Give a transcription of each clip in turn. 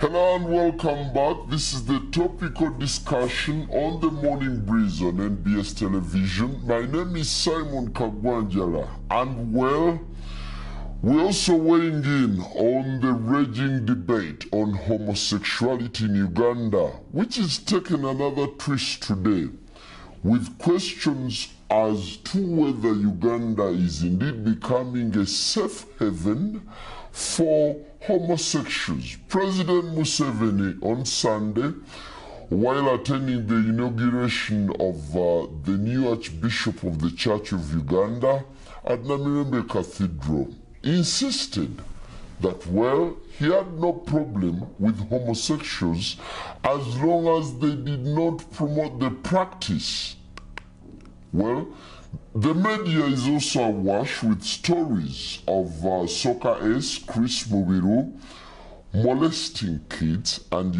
Hello and welcome back. This is the topical discussion on the Morning Breeze on NBS Television. My name is Simon Kagwanjala, and well, we're also weighing in on the raging debate on homosexuality in Uganda, which is taking another twist today, with questions as to whether Uganda is indeed becoming a safe haven for homosexuals. President Museveni on Sunday, while attending the inauguration of the new Archbishop of the Church of Uganda at Namirembe Cathedral, insisted that, well, he had no problem with homosexuals as long as they did not promote the practice. Well, the media is also awash with stories of soccer ace Chris Mubiru molesting kids and,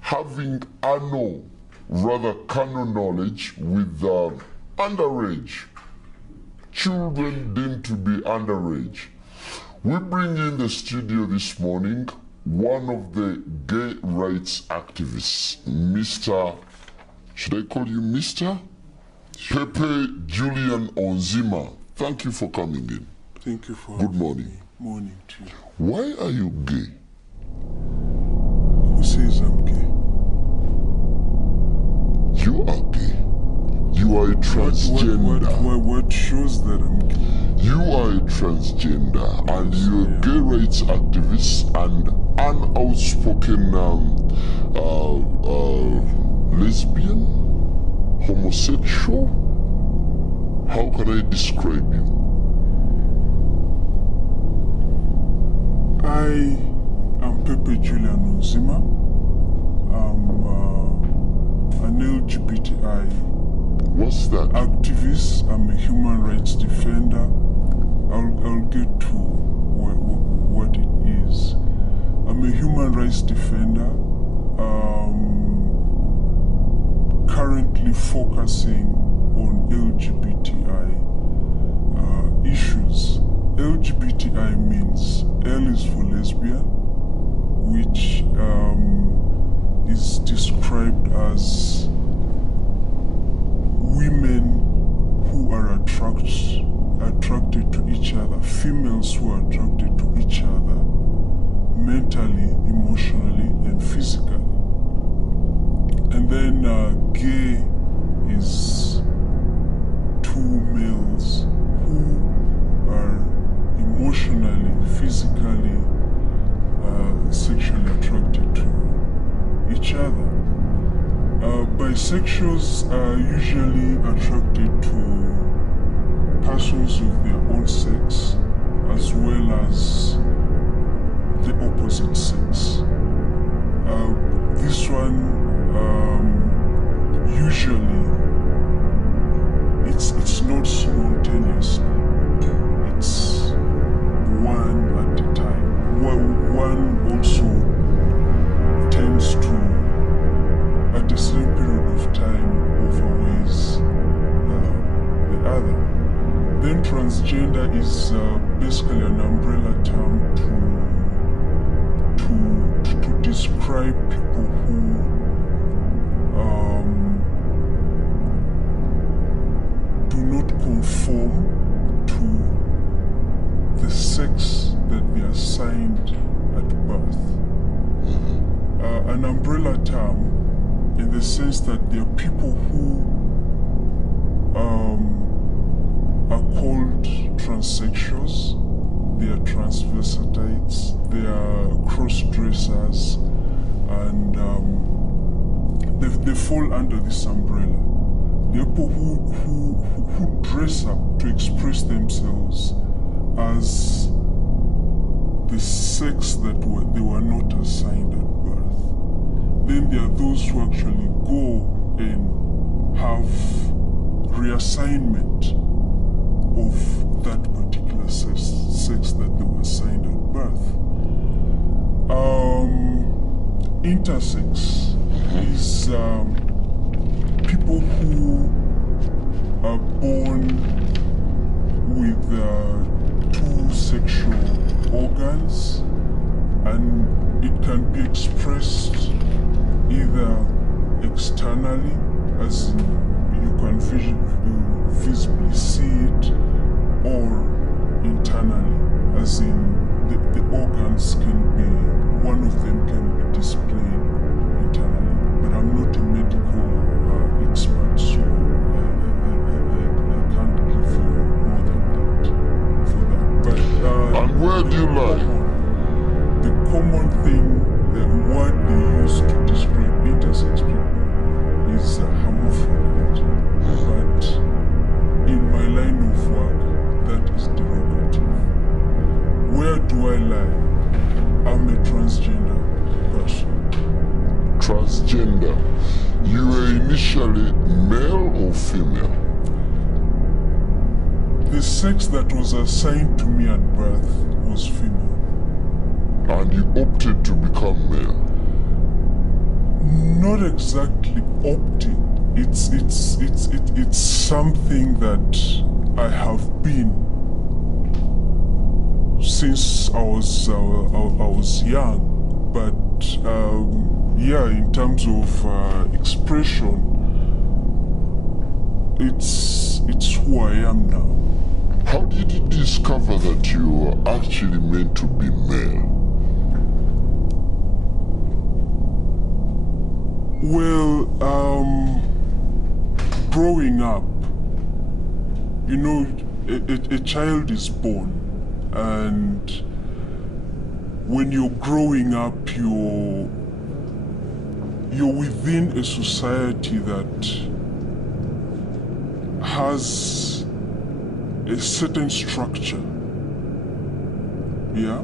having carnal knowledge with underage children deemed to be underage. We bring in the studio this morning one of the gay rights activists, Mr. Should I call you Mr.? Pepe Julian Onzima. Thank you for coming in. Thank you for Good morning. Me. Morning to you. Why are you gay? Who says I'm gay? You are gay. You are a transgender. What shows that I'm gay? You are a transgender, and you're a gay rights activist and an outspoken lesbian? Homosexual? How can I describe you? I am Pepe Julian Onzima. I'm an LGBTI activist. I'm a human rights defender. I'll get to what it is. I'm a human rights defender. Currently focusing on LGBTI issues. LGBTI means L is for lesbian, which is described as women who are attracted to each other, females who are attracted to each other, mentally, emotionally, and physically. And then gay is two males who are emotionally, physically, sexually attracted to each other. Bisexuals are usually attracted to persons of their own sex as well as the opposite sex. This one usually it's not spontaneously. It's one at a time. One also tends to, at the same period of time, overweighs the other. Then transgender is basically an umbrella term to describe people who do not conform to the sex that they are assigned at birth. An umbrella term in the sense that there are people who are called transsexuals, they are transvestites, they are cross-dressers, and they fall under this umbrella. There are people who dress up to express themselves as the sex that they were not assigned at birth. Then there are those who actually go and have reassignment of that particular sex that they were assigned at birth. Intersex is people who are born with two sexual organs, and it can can be expressed either externally, as in you can visibly see it, or internally, as in the organs can be, one of them can be displayed internally. But I'm not a medical expert, so I can't give you more than that for that. But And where do you lie? the common thing, the word they use to describe intersex people is homophobia. But in my line of work, that is derogative. Where do I lie? I'm a transgender person. Transgender. You were initially male or female? The sex that was assigned to me at birth was female. And you opted to become male? Not exactly opting. It's something that I have been since I was young. But yeah, in terms of expression, it's who I am now. How did you discover that you were actually meant to be male? Well, growing up, you know, a child is born, and when you're growing up, you're within a society that has a certain structure, yeah,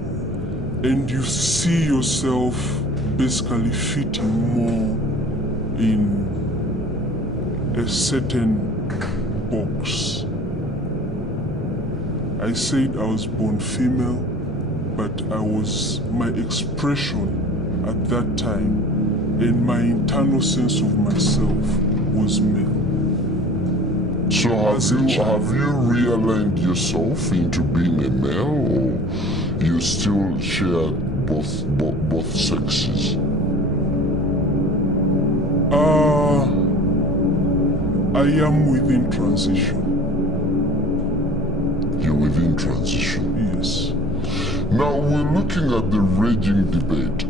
and you see yourself basically fitting more in a certain box. I said I was born female, but my expression at that time and my internal sense of myself was male. So have you realigned yourself into being a male, or you still share both sexes? I am within transition. You're within transition? Yes. Now we're looking at the raging debate.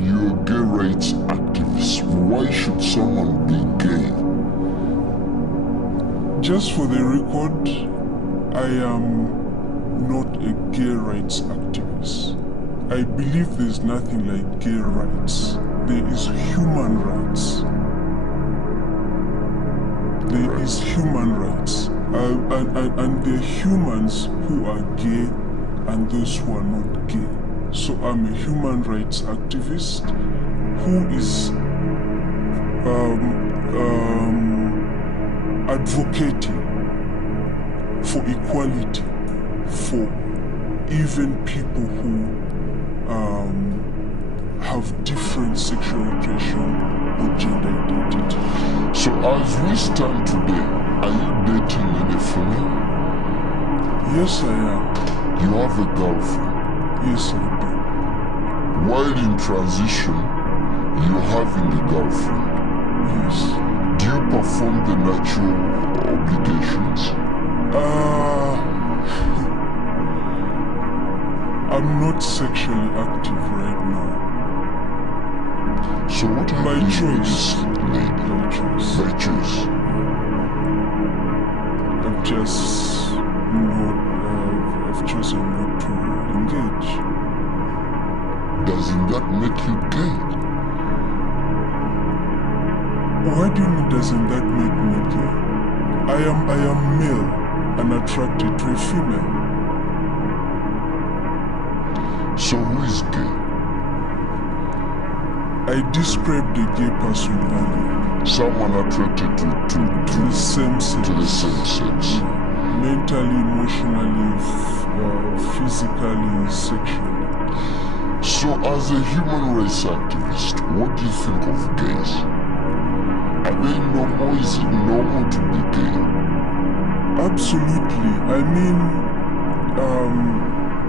You're a gay rights activist. Why should someone be gay? Just for the record, I am not a gay rights activist. I believe there's nothing like gay rights. There is human rights. There is human rights. And there are humans who are gay and those who are not gay. So I'm a human rights activist who is advocating for equality for even people who have different sexual orientation or gender identity. So as we stand today, are you dating any female? Yes, I am. You have a girlfriend? Yes, I do. While in transition, you're having a girlfriend? Yes. Do you perform the natural obligations? I'm not sexually active right now. So what are By you doing choice. with this lady? By choice. By choice. I've chosen not to engage. Doesn't that make you gay? Why do you mean doesn't that make me gay? I am male and attracted to a female. So who is gay? I described a gay person earlier. Someone attracted to The same sex. to the same sex. Mentally, emotionally, physically, sexually. So as a human rights activist, what do you think of gays? Are they normal? Is it normal to be gay? Absolutely. I mean,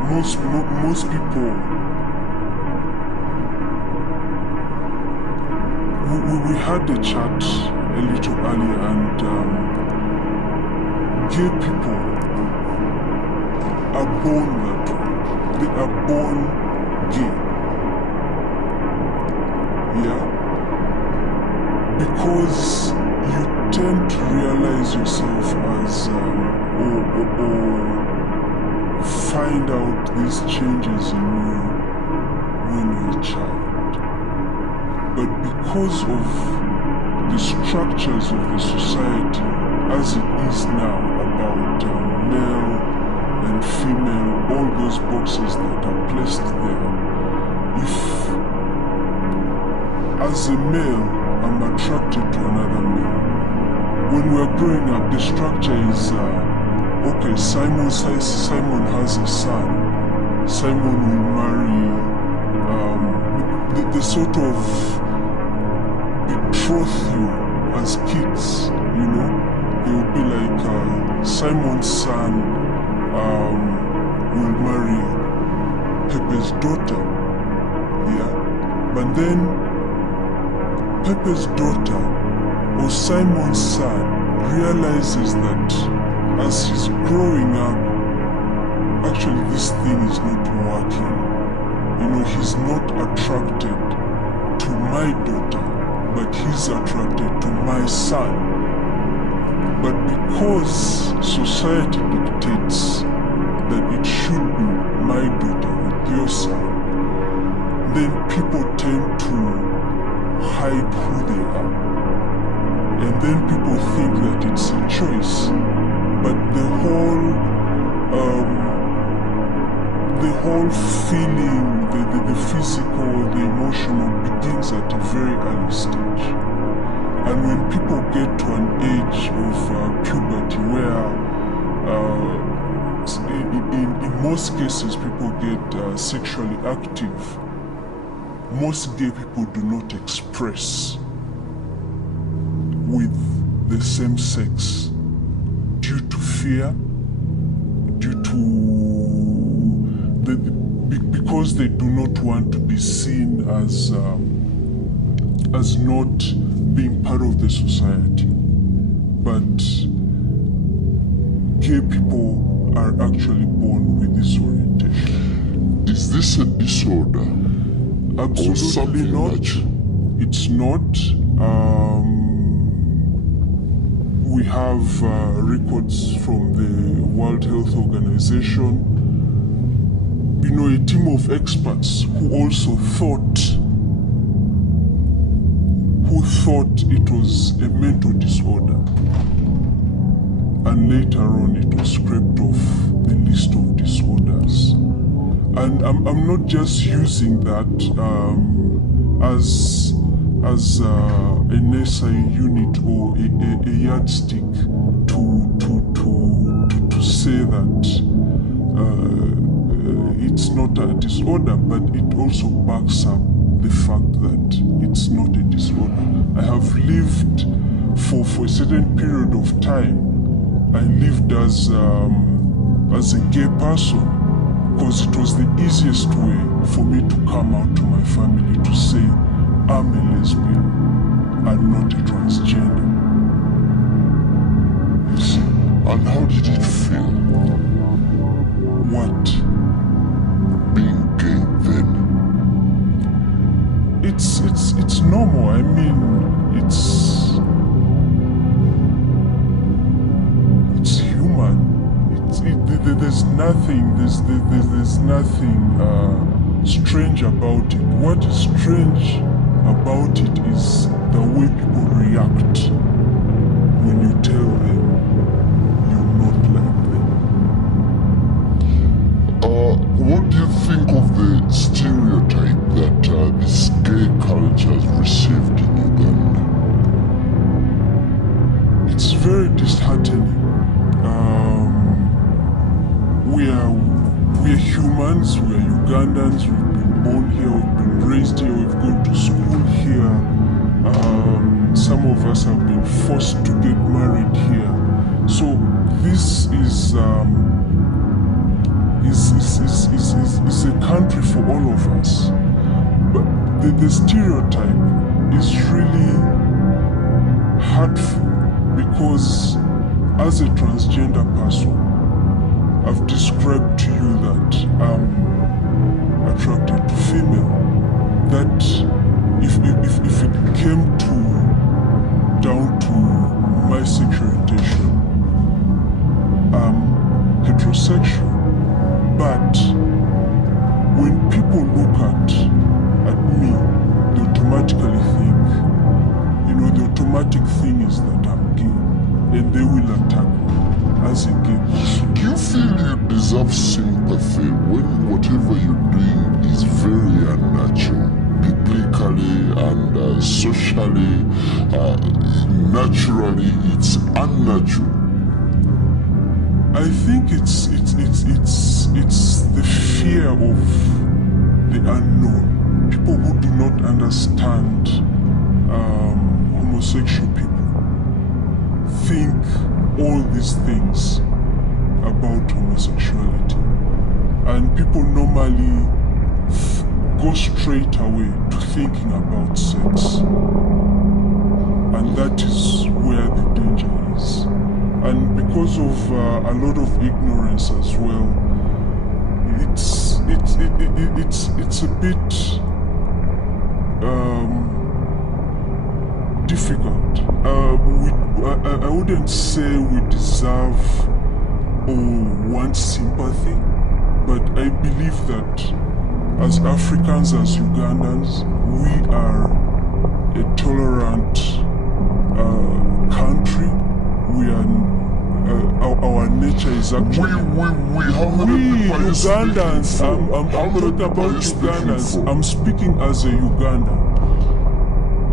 most people we had a chat a little earlier, and gay people are born that way. They are born gay. Yeah? Because you tend to realize yourself as, or find out these changes in you when you're a child. But because of the structures of the society as it is now about male and female, all those boxes that are placed there, if as a male I'm attracted to another male, when we're growing up the structure is okay, Simon has a son, Simon will marry, the sort of betroth you as kids, you know. They will be like, Simon's son will marry Pepe's daughter, yeah. But then Pepe's daughter or Simon's son realizes that as he's growing up, actually this thing is not working. You know, he's not attracted to my daughter, but he's attracted to my son. But because society dictates that it should be my daughter with your son, then people tend to hide who they are. And then people think that it's a choice. But the whole feeling, the physical, the emotional begins at a very early stage. And when people get to an age of puberty where in most cases people get sexually active, most gay people do not express with the same sex due to fear, due to because they do not want to be seen as not being part of the society. But gay people are actually born with this orientation. Is this a disorder? Absolutely not. Natural? It's not. We have records from the World Health Organization. You know, a team of experts who also thought it was a mental disorder, and later on it was scraped off the list of disorders. And I'm not just using that as an SI unit or a yardstick to say that it's not a disorder, but it also backs up the fact that it's not a disorder. I have lived for a certain period of time. I lived as a gay person because it was the easiest way for me to come out to my family to say I'm a lesbian, I'm not a transgender. You see? And how did it feel? What? Being gay then? It's normal. I mean, it's human. There's nothing strange about it. What is strange about it is the way people react when you tell them you're not like them. What do you think of the stereotype that this gay culture has received in Uganda? It's very disheartening. We're humans, we're Ugandans, we've been born here, we've been raised here, we've gone to school here. Some of us have been forced to get married here. So this is a country for all of us. But the stereotype is really hurtful because as a transgender person, I've described to you that I'm attracted to female. That if it came down to my sexual orientation, I'm heterosexual. But when people look at me, they automatically think, the automatic thing is that I'm gay, and they will attack me as a gay person. Do you feel you deserve sympathy when whatever you're doing is very unnatural, biblically and socially, naturally, it's unnatural? I think it's the fear of the unknown. People who do not understand homosexual people think all these things about homosexuality, and people normally go straight away to thinking about sex, and that is where the danger is. And because of a lot of ignorance as well, it's a bit difficult. I wouldn't say we deserve or want sympathy, but I believe that as Africans, as Ugandans, we are a tolerant country. We are our nature is actually we Ugandans. I'm talking about Ugandans. I'm speaking as a Ugandan.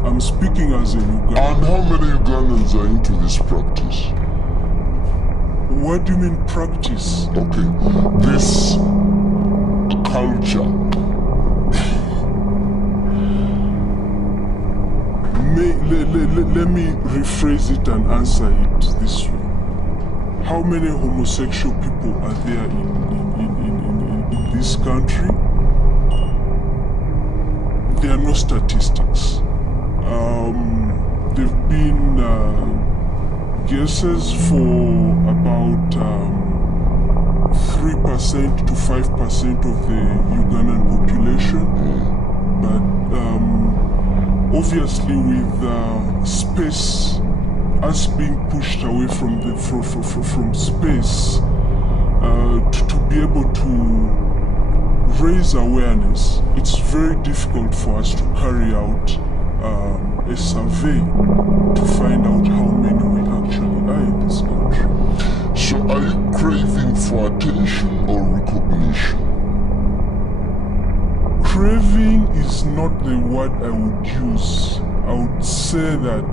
I'm speaking as a Ugandan. And how many Ugandans are into this practice? What do you mean practice? Okay, this culture. Let me rephrase it and answer it this way. How many homosexual people are there in this country? There are no statistics. There have been guesses for about 3% to 5% of the Ugandan population, but obviously with space, us being pushed away from space, to be able to raise awareness, it's very difficult for us to carry out a survey to find out how many we actually are in this country. So are you craving for attention or recognition? Craving is not the word I would use. I would say that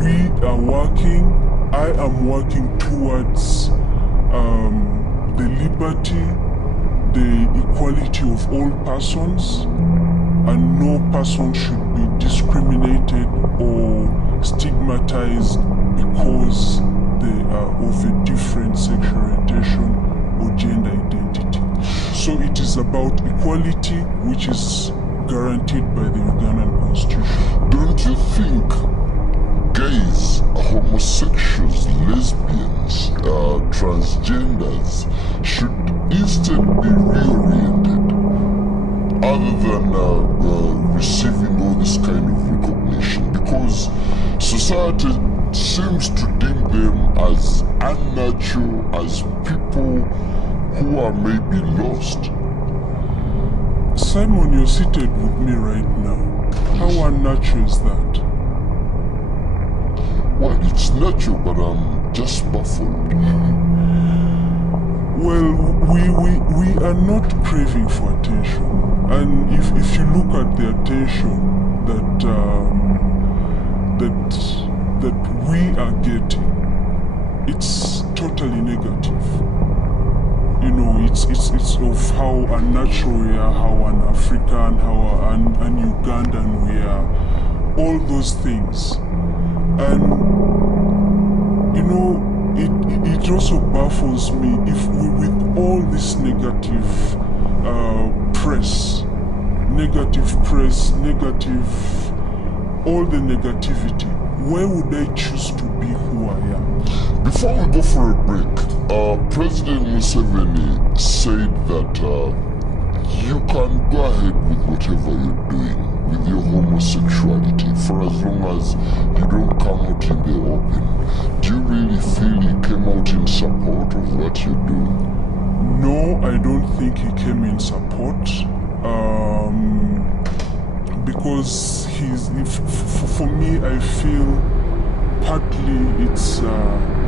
we are working, I am working towards the liberty, the equality of all persons, and no person should be discriminated or stigmatized because they are of a different sexual orientation or gender identity. So it is about equality, which is guaranteed by the Ugandan Constitution. Don't you think gays, homosexuals, lesbians, transgenders should instead be reoriented other than receiving all this kind of recognition? Because society seems to deem them as unnatural, as people who are maybe lost. Simon, you're seated with me right now. How unnatural is that? Well, it's natural, but I'm just baffled. Well, we are not craving for attention. And if you look at the attention that we are getting, it's totally negative. You know, it's of how unnatural we are, how un-African, how un-Ugandan we are, all those things. And, you know, it also baffles me if we, with all this negative press, all the negativity, why would I choose to be who I am? Before we go for a break, President Museveni said that you can go ahead with whatever you're doing with your homosexuality for as long as you don't come out in the open. Do you really feel he came out in support of what you're doing? No, I don't think he came in support. Because for me, I feel partly it's like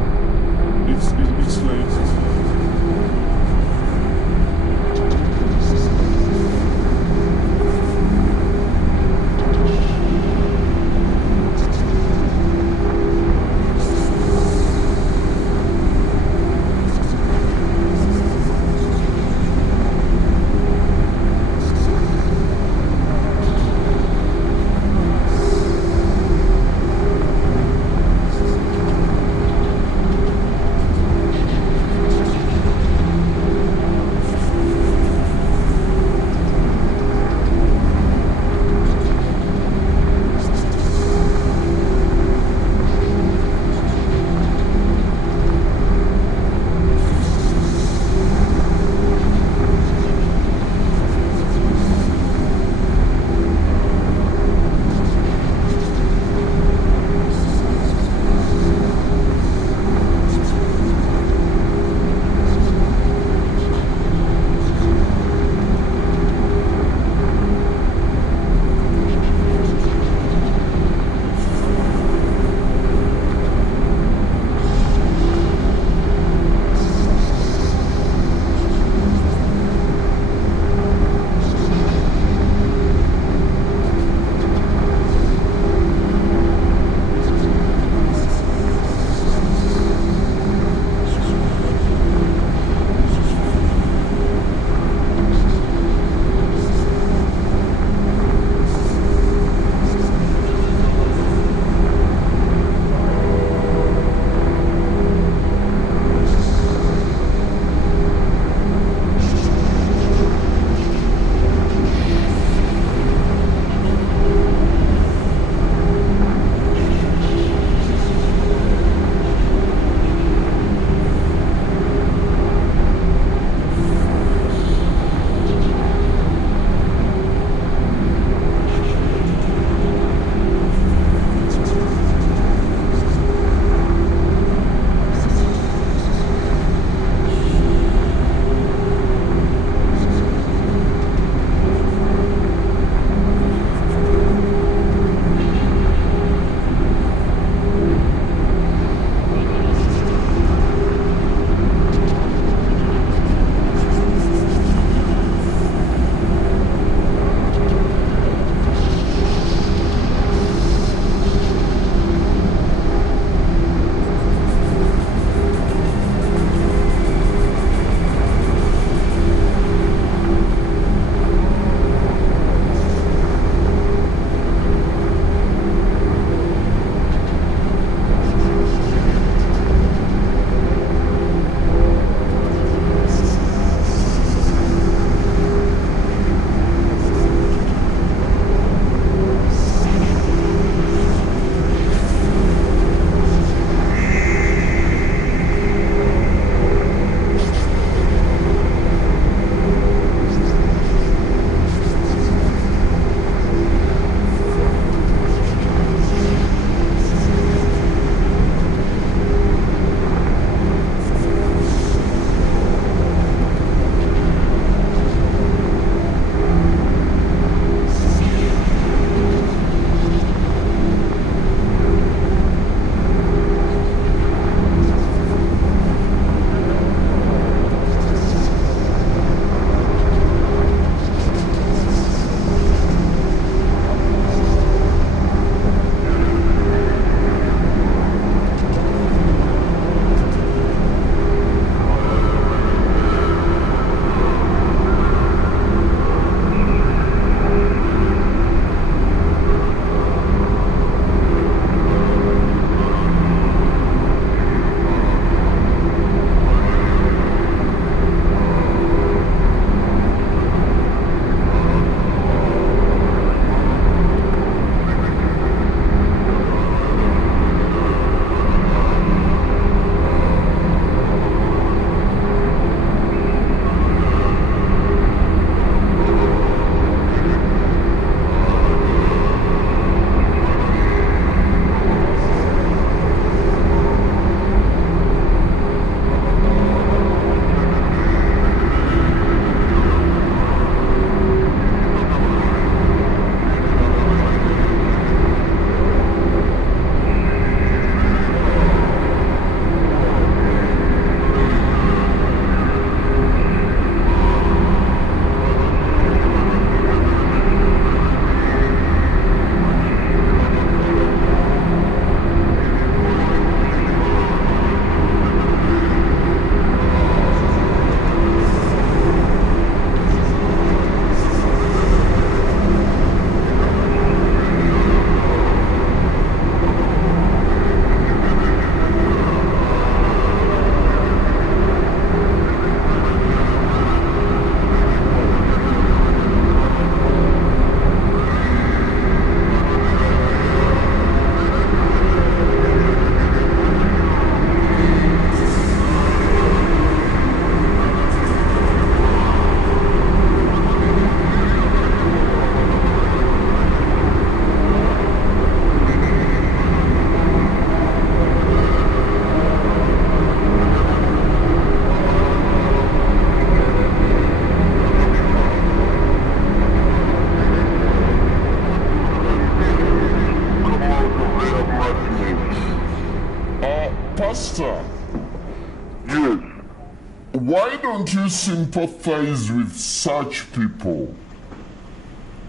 why don't you sympathize with such people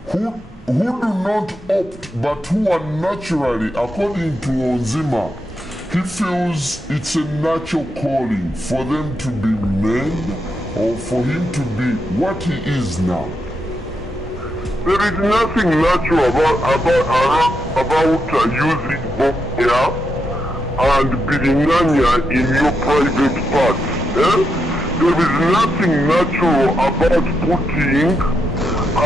who do not opt but who are naturally, according to Onzima, he feels it's a natural calling for them to be men or for him to be what he is now? There is nothing natural about using boya and biringanya in your private parts. Eh? There is nothing natural about putting a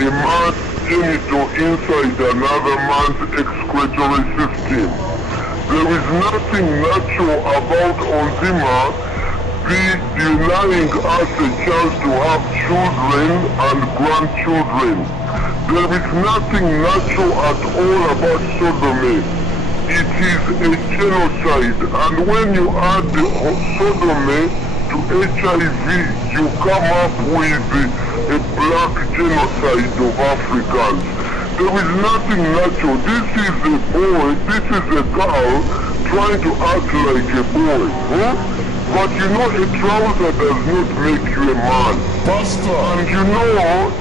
man's genital inside another man's excretory system. There is nothing natural about Onzima denying us a chance to have children and grandchildren. There is nothing natural at all about sodomy. It is a genocide, and when you add sodomy to HIV, you come up with a black genocide of Africans. There is nothing natural. This is a boy, this is a girl trying to act like a boy. Huh? But you know, a trouser does not make you a man. Pastor! And you know,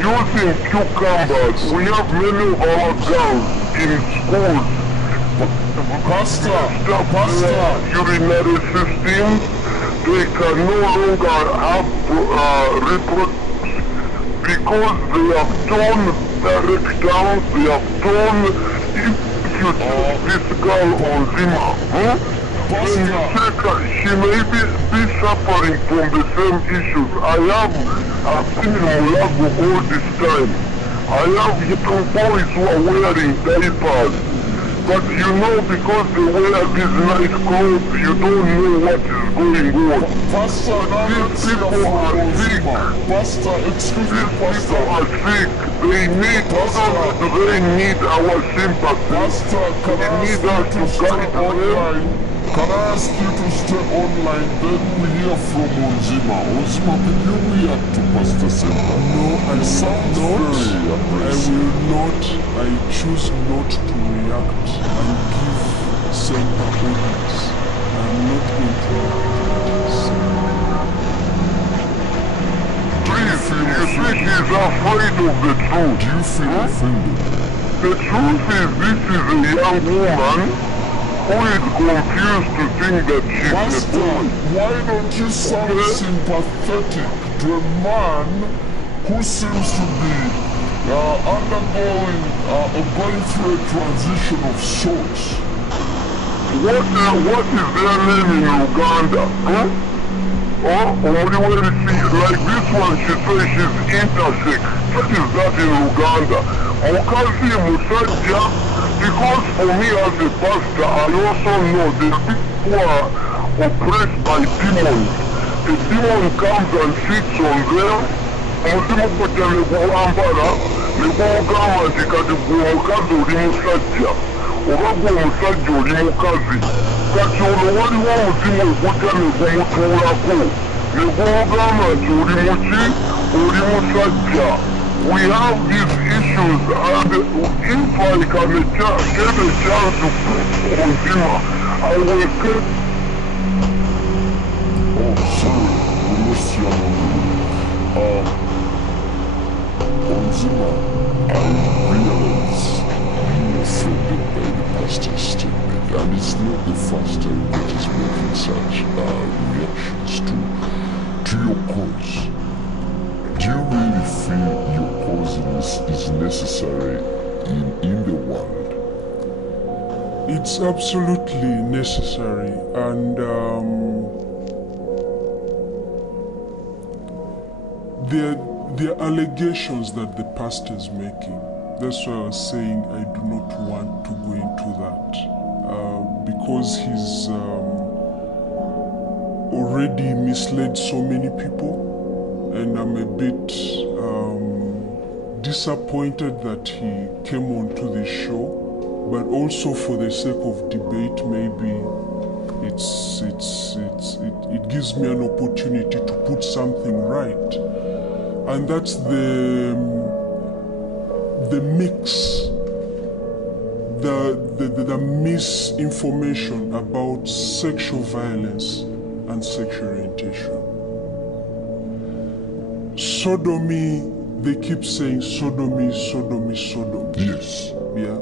using cucumbers, we have many of our girls in schools. Pastor! Urinary system, they can no longer have reproduction because they have torn direct downs, they have torn. If you take this girl Onzima, when you take her, she may be suffering from the same issues. I've seen in Mulago all this time. I have young boys who are wearing diapers. But you know, because they wear these nice clothes, you don't know what is going on. Pastor, these people are sick. Pastor, excuse me, Pastor. People are sick. They need our sympathy. Pastor, can I ask you to stay online? Can I ask you to stay online? Then we hear from Onzima. Onzima, can you react to Pastor Semba? No, I sound very abrasive. will not. I choose not to react and give Semba audience. I'm not going to react to what he's saying. Please, you think he's afraid of the truth? Do you feel offended? The truth is, this is a young woman who is confused to think that she's Pastor, a boy. why don't you sound sympathetic to a man who seems to be going through a transition of sorts? What is their name in Uganda? Huh? Like this one, she says she's intersex. What is that in Uganda? Mukazi Musajja, because for me as a pastor, I also know the people who are oppressed by demons. A demon comes and sits on them. Omuzimu kujja ne guwambala, ne gwogamba nti kati gwe omukazi oli musajja, oba gwe omusajja oli mukazi. Kati olwo waliwo omuzimu ogujja ne gumutuulako, ne gwogamba nti oli muki, oli musajja. We have these issues, and if I can get a chance to put Onzima, I will get... Oh, sorry, we lost you. Onzima, I realize you're offended by the pastor's statement, and it's not the first time that he's making such reactions to your cause. Do you really feel your cause is necessary in the world? It's absolutely necessary, and the allegations that the pastor is making, that's why I was saying I do not want to go into that, because he's already misled so many people. And I'm a bit disappointed that he came onto the show, but also for the sake of debate, maybe it gives me an opportunity to put something right, and that's the mix, the misinformation about sexual violence and sexual orientation. Sodomy, they keep saying sodomy, sodomy, sodomy. Yes. Yeah.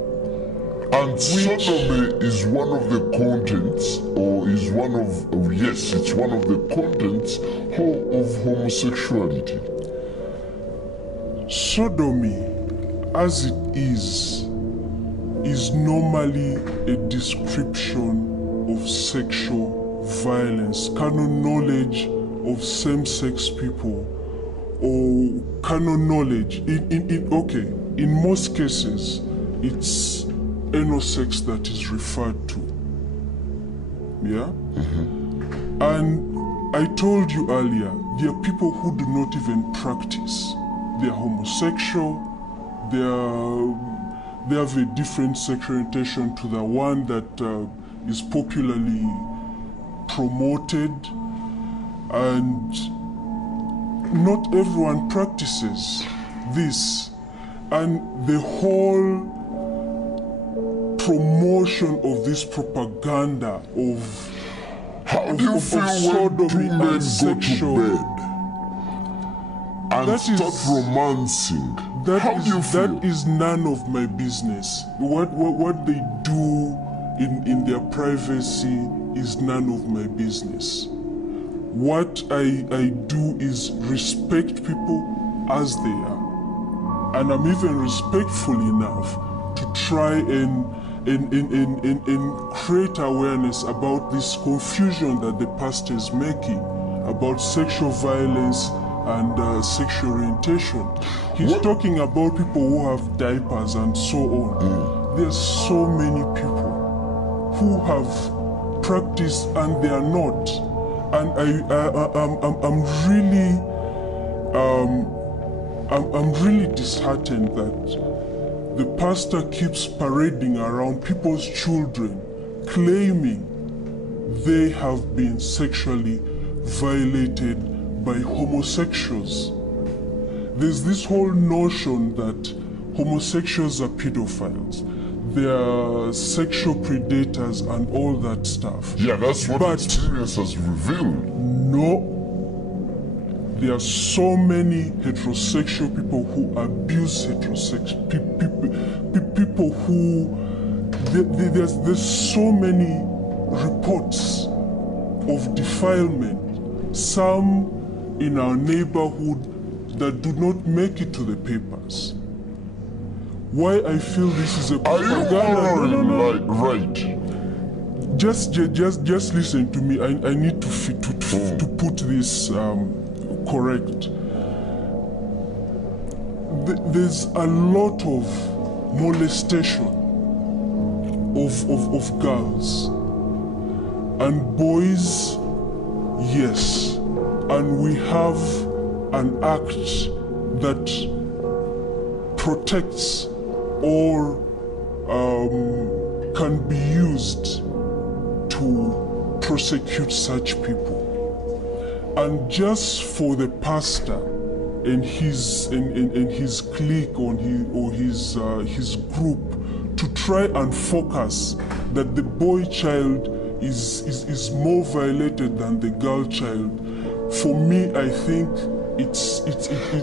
And sodomy is one of the contents, or is one of, yes, it's one of the contents of homosexuality. Sodomy, as it is normally a description of sexual violence, canon knowledge of same-sex people, or canon knowledge. In most cases, it's anal sex that is referred to. Yeah? And I told you earlier, there are people who do not even practice. They are homosexual, they have a different sexual orientation to the one that is popularly promoted, and not everyone practices this. And the whole promotion of this propaganda of How do you feel when two men go to bed and start romancing? How do you feel? That is none of my business. What they do in their privacy is none of my business. What I do is respect people as they are. And I'm even respectful enough to try and create awareness about this confusion that the pastor is making about sexual violence and sexual orientation. He's talking about people who have diapers and so on. There's so many people who have practiced and they are not. And I'm really disheartened that the pastor keeps parading around people's children, claiming they have been sexually violated by homosexuals. There's this whole notion that homosexuals are pedophiles, they are sexual predators and all that stuff. Yeah, that's what experience has revealed. No. There are so many heterosexual people who abuse heterosexual people who there's so many reports of defilement, some in our neighborhood that do not make it to the papers. Why I feel this is a propaganda? No. Right. Just listen to me. I need to put this correct. There's a lot of molestation of girls and boys, yes, and we have an act that protects or can be used to prosecute such people. And just for the pastor and his clique or his group to try and focus that the boy child is more violated than the girl child, for me I think it's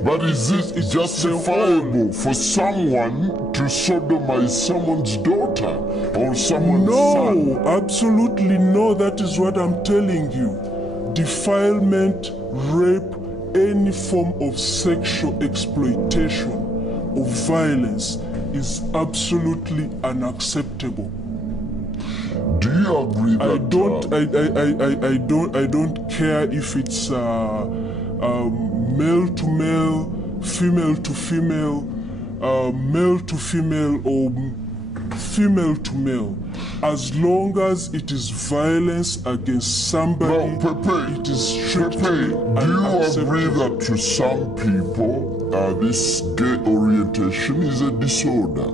But is it justifiable for someone to sodomize someone's daughter or someone's son? No, absolutely no. That is what I'm telling you. Defilement, rape, any form of sexual exploitation or violence is absolutely unacceptable. Do you agree that I don't care if it's male to male, female to female, male to female, or female to male, as long as it is violence against somebody, it is strictly do you agree that to some people this gay orientation is a disorder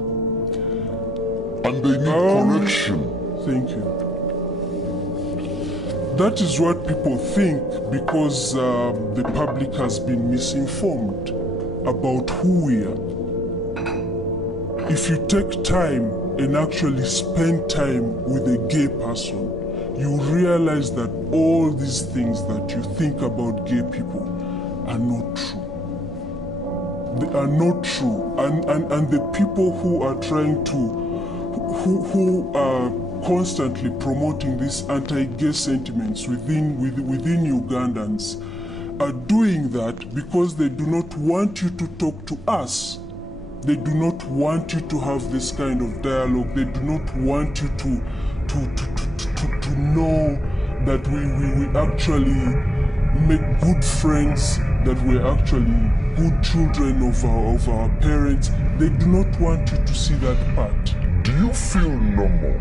and they need correction? Thank you. That is what people think because the public has been misinformed about who we are. If you take time and actually spend time with a gay person, you realize that all these things that you think about gay people are not true. They are not true. And the people who are trying to, who are constantly promoting these anti-gay sentiments within Ugandans are doing that because they do not want you to talk to us. They do not want you to have this kind of dialogue. They do not want you to know that we actually make good friends, that we're actually good children of our parents. They do not want you to see that part. Do you feel normal?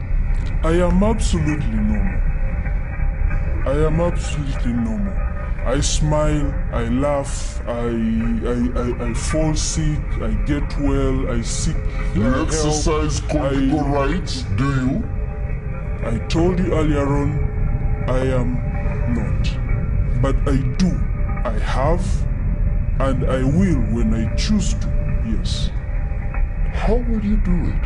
I am absolutely normal. I am absolutely normal. I smile, I laugh, I fall sick, I get well, I seek You exercise conjugal rights, do you? I told you earlier on, I am not. But I do. I have, and I will when I choose to, yes. How will you do it?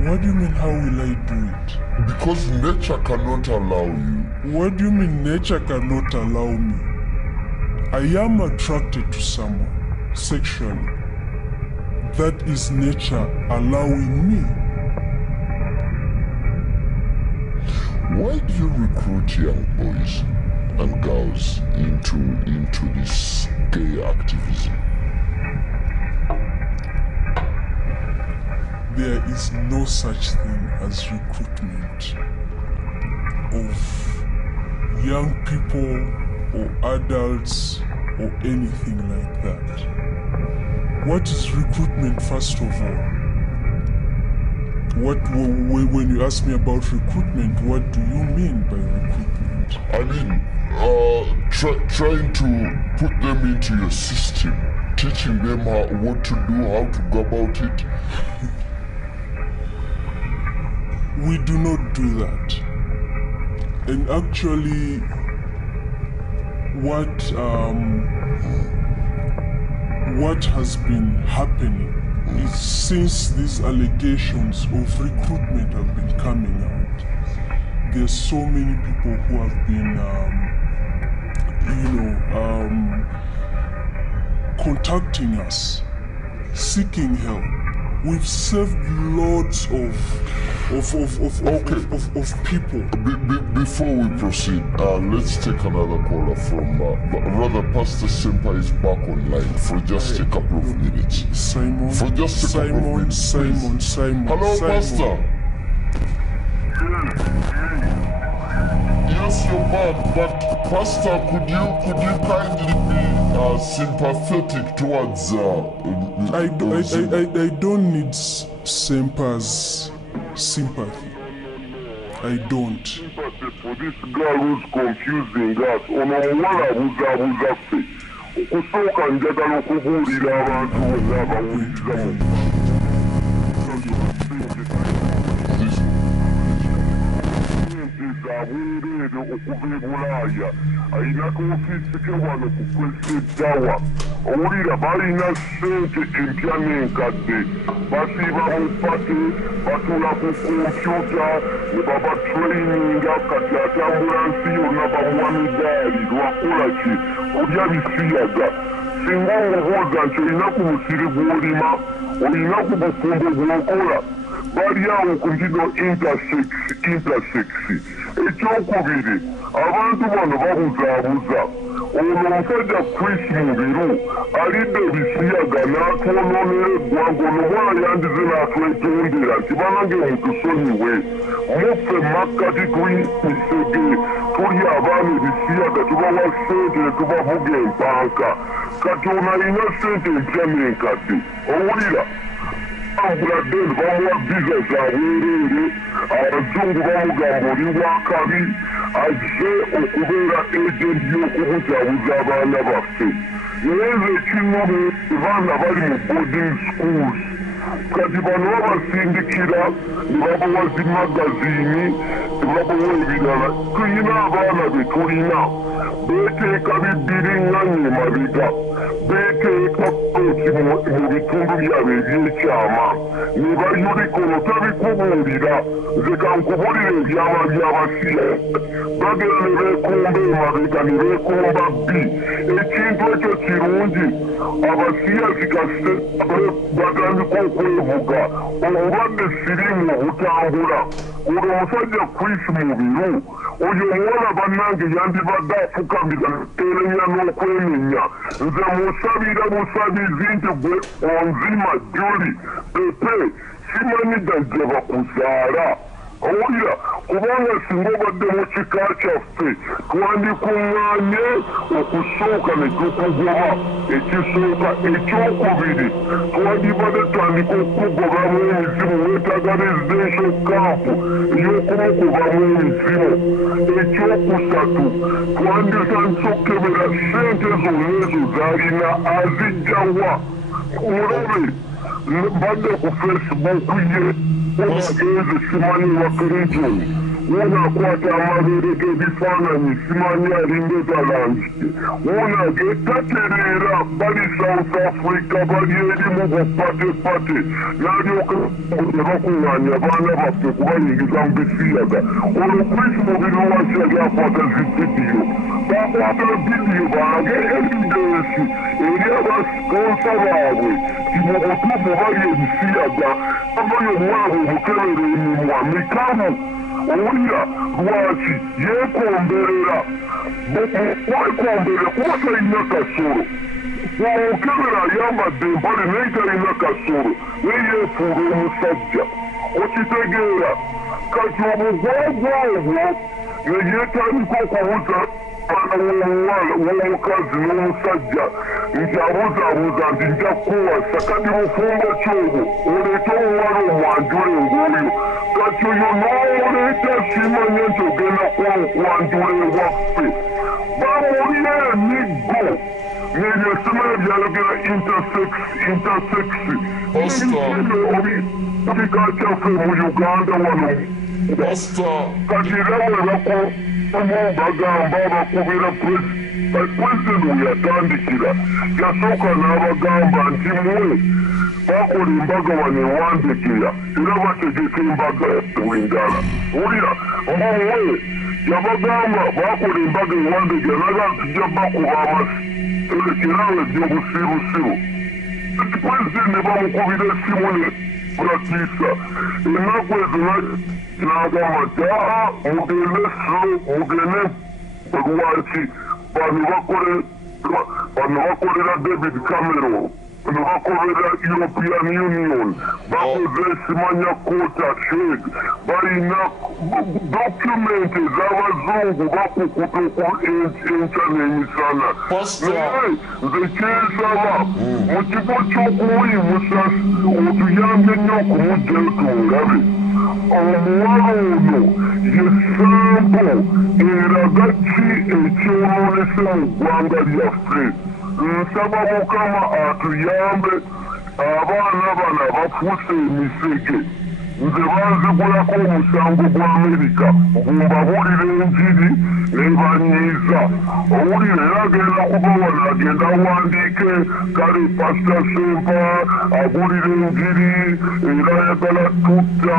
What do you mean, how will I do it? Because nature cannot allow you. What do you mean nature cannot allow me? I am attracted to someone sexually. That is nature allowing me. Why do you recruit young boys and girls into this gay activism? There is no such thing as recruitment of young people or adults or anything like that. What is recruitment, first of all? When you ask me about recruitment, what do you mean by recruitment? I mean, trying to put them into your system, teaching them what to do, how to go about it. We do not do that. And actually, what has been happening is, since these allegations of recruitment have been coming out, there's so many people who have been, contacting us, seeking help. We've saved loads of people. Before we proceed, let's take another caller from, rather Pastor Sempa is back online for just a couple of minutes. Simon. For just a couple of minutes. Simon. Hello, Simon. Pastor. Yes, you're bad, but Pastor, could you kindly be sympathetic towards? I don't need Sempa's sympathy. I don't. Sympathy for this girl who's confusing us. Ono muwala abuzaabuza ffe. Okusooka njagala okubuulira abantu bonna abawuliriza mu zabwereere okuva e Bulaaya. Ayinako ofiisi ke wano ku Kwesetawa. Owulira balina ssente empya n'enkadde. Basiiba mu pate, batula ku kompyuta, ne baba trayininga, kati ate ambulansi yonna bamuwa midaali lwakola ki? Kulya bisiyaga. Singa omubuuza nti olina ku musiri gw'olima, olina ku bufumbo bw'okola, bali awo ku ntino intersex. Ekyokubiri, abantu bano babuzaabuza. Ono omusajja Chris Mubiru alidde ebisiyaga n'atwonoonera eggwanga. Ono mwana yandize n'atwetondera nti banange mutusonyiwe. Muffe makkati tuyimisege, tuli abaana ebisiyaga tubawa ssente ne tubavuga empanka. Kati ono alina ssente empya n'enkadde. Owulira? Ambuladde bamuwa viza za bwereere, abazungu bamugamba oli wakabi, azze okubeera agenti y'okubujaabuza abaana baffe. Naye ekinnuma abaana bali mu boarding schools. Kati bano babasindikira ne babawa zi magaziini, ne babawa ebirala. Tuyina abaana be tulina beeteeka bibbiringanye emabega, beeteeka kkooti mu bitundu byabwe ebyekyama ne bayulika ono tabikubuulira nze kankubuulira ebyama by'abasiya bagera ne beekumba emabega ne beekumba bbi ekintu ekyo kirungi abasiya zikase batandika okwevuga obulwadde sirimu obutambula olwo omusajja Chris Mubiru oyo omuwala bannange yandibadde afukamira terenya n'okwemenya nze musabira busabizi nti gwe onzima Juli Pepe simanyi gajja bakuzaala owulira kubanga singa obadde mu kika kyaffe twandikuŋŋaanye okusooka ne tukugoba ekisooka ekyokubiri twandibadde tutandika okugobamu emizimu weetaaga residential camp ey'okumukubamu emizimu ekyokusatu twanditandisa okukebera ssente zonna ezo zaalina azijjawa mulabe mbadde ku Facebook ye onagenze simanyi wa Clinton wonakwata amabeere g'ebifaananyi simanyi alinga langi wonage tatereera bali South Africa bali eri mu bupatepate n'alyoka ne bakuŋŋaanya abaana baffe kubayingiza mu bisiyaga olwo Chris Mubiru waki yali akwata zividiyo bakwata vidiyo bange evidensi eri abasiponsa baabwe ti mu butuufu bali ebisiyaga abayo omwabo obukebera emimwa mikamu owulira lwaki yeekomberera wekomberera kuba talina kasolo omukebera ayambadde empale naye talina kasolo neyeefuula omusajja okitegeera kati obugwagwa obwo neyeetandika okubuza w'omukazi n'omusajja nti abuzaabuza nti nja kukuwasa kati bufumbo kyobwo oleete omuwala omwanjule ng'oyo kati oyo n'oleeta simanya nti ogenda kwanjula ewaffe bamulya emiggo nebyo esimanya byayogera intersex obika kyaffe mu Uganda wano kati era webako bagamba bakubira pulezidenti weyatandikira yasooka n'abagamba nti mwe bakola embaga wano ewandegeya era bategeka embaga wendala wulira mwe yabagamba bakola embaga ewandegeya naga tujja bakuba amasekerawe ebyobusirusiru pulezidenti ne bamukubira essimu ne pratiisa ennaku ezo n'agamba nti mugende mugende lwaki bano bakolera David Cameron bano bakolera European Union bakoze simanya quota trade balina document ez'abazungu bakukuta enkya n'emisana naye nze kyensaba mu kifo ky'okumuyimusa otuyambe nnyo okumugjayo tulabe omuwala ono ye sampo eraga ki ekyonoonese mu ggwanga lyaffe nsaba Mukama atuyambe abaana bano abafuuse emisege nze banzigulako omusango gwa Amerika mbabulira enjiri ne banyiiza owulira era agenda kuba wano agenda awandiike kale Pastor Sempa agulira enjiri era ayagala tutta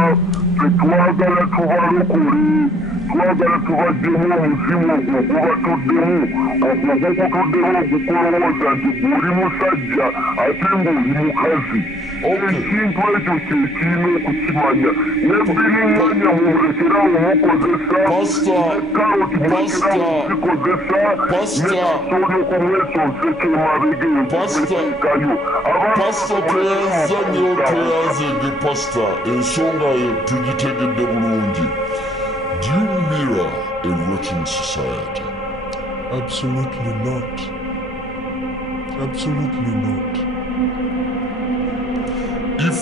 tetwagala tubalokole twagala tubaggyemu omuzimu ogwo gubatuddemu ogwo gukutuddemu ogukolowooza nti gwoli musajja ate ng'oli mukazi ekintu ekyo kyekirina okukimanya nebbiringanya mumulekerawo mukozesa karoti mulekerawo zikozesa nebasooli okumwesonse kyemabega enkuekayo pasita tweyanzenge pasita ensonga tugitegedde bulungi. Do you mirror a rotten society? Absolutely not. Absolutely not. If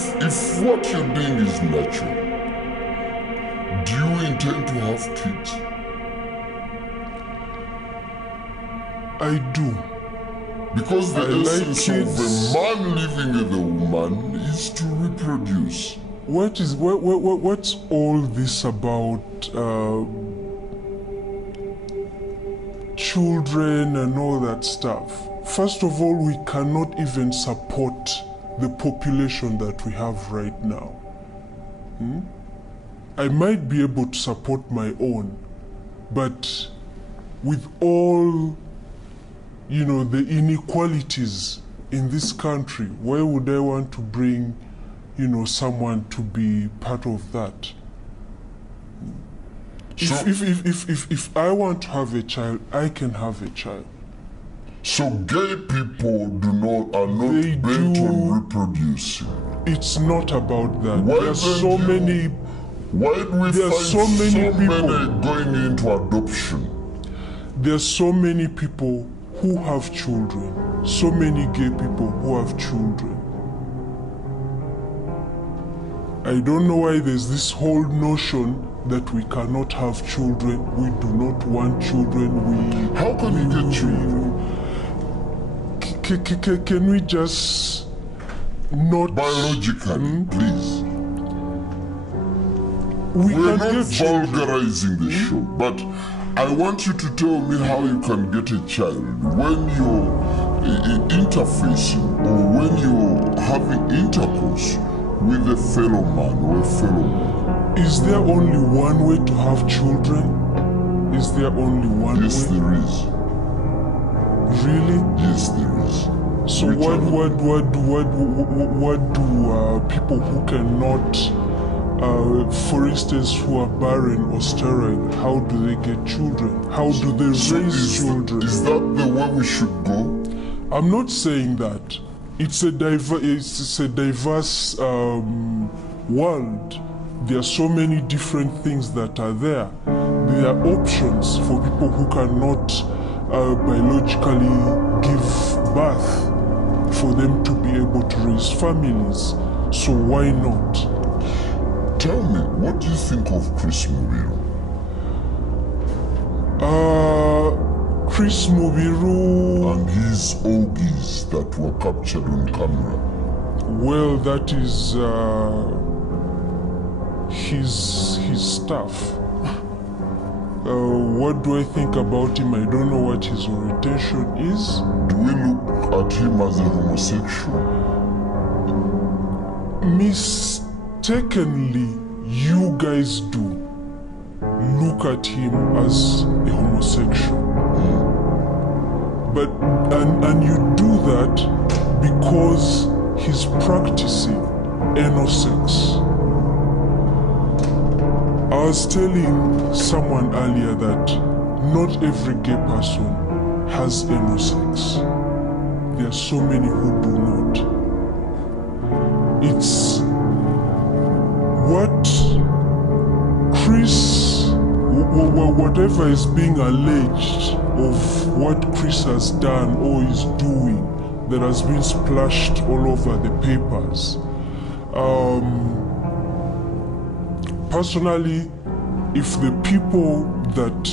what you're doing is natural, do you intend to have kids? I do. Because the essence of a man living with a woman is to reproduce. What's all this about children and all that stuff? First of all, we cannot even support the population that we have right now. I might be able to support my own, but with all, the inequalities in this country, why would I want to bring, someone to be part of that? If I want to have a child, I can have a child. So gay people are not bent on reproducing. It's not about that. Why do we find so many going into adoption? There are so many people who have children, so many gay people who have children. I don't know why there's this whole notion that we cannot have children, we do not want children, How can you get children? Can we just not... Biologically, please. We're not vulgarizing the show, but I want you to tell me how you can get a child when you're interfacing or when you're having intercourse with a fellow man or a fellow woman. Is there only one way to have children? Is there only one way? Yes, there is. Really? Yes, there is. So what do people who cannot, for instance, who are barren or sterile, how do they get children? How do they raise children? Is that the way we should go? I'm not saying that. It's a diverse world. There are so many different things that are there. There are options for people who cannot biologically give birth, for them to be able to raise families. So why not? Tell me, what do you think of Chris Mubiru? Chris Mubiru... And his orgies that were captured on camera. Well, that is his stuff. What do I think about him? I don't know what his orientation is. Do we look at him as a homosexual? Mistakenly, you guys do look at him as a homosexual. But and you do that because he's practicing anal sex. I was telling someone earlier that not every gay person has anal sex. There are so many who do not. It's what Chris, whatever is being alleged of what Chris has done or is doing that has been splashed all over the papers. Personally, if the people that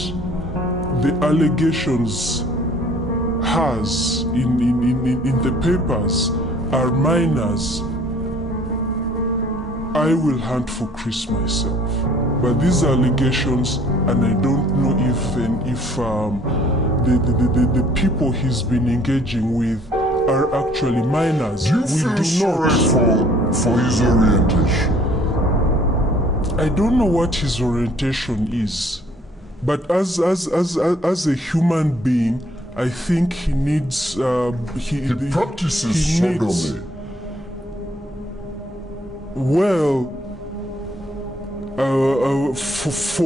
the allegations has in the papers are minors, I will hunt for Chris myself. But these allegations, and I don't know if the people he's been engaging with are actually minors. Do you feel sorry for his orientation? I don't know what his orientation is, but as a human being, I think he needs he practices sodomy. Well,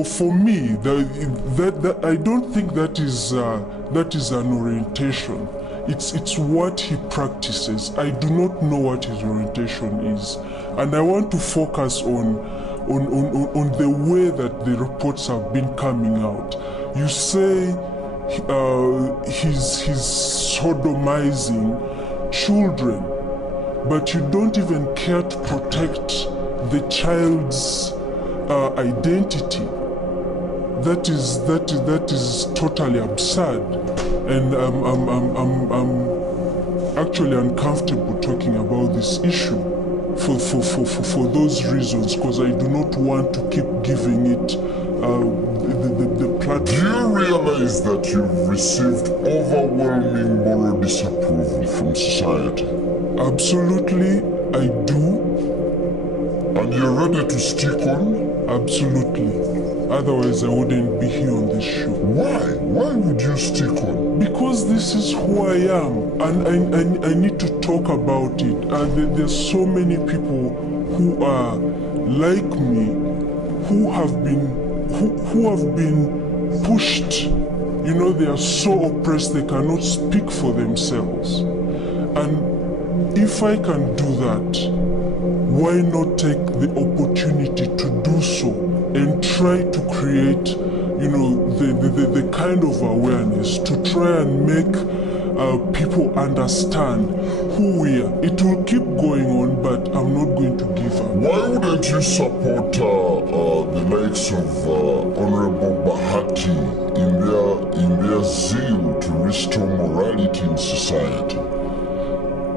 for me, that I don't think that is an orientation. It's what he practices. I do not know what his orientation is, and I want to focus on the way that the reports have been coming out. You say he's sodomizing children, but you don't even care to protect the child's identity. That is totally absurd, and I'm actually uncomfortable talking about this issue for those reasons, because I do not want to keep giving it the platform. Do you realize that you've received overwhelming moral disapproval from society? Absolutely, I do. And you're ready to stick on? Absolutely. Otherwise, I wouldn't be here on this show. Why? Why would you stick on? Because this is who I am, and I need to talk about it. There's so many people who are like me, who have been pushed. You know, they are so oppressed they cannot speak for themselves. And if I can do that, why not take the opportunity to do so and try to create, you know, the kind of awareness to try and make people understand who we are. It will keep going on, but I'm not going to give up. Why wouldn't you support the likes of Honorable Bahati in their zeal to restore morality in society?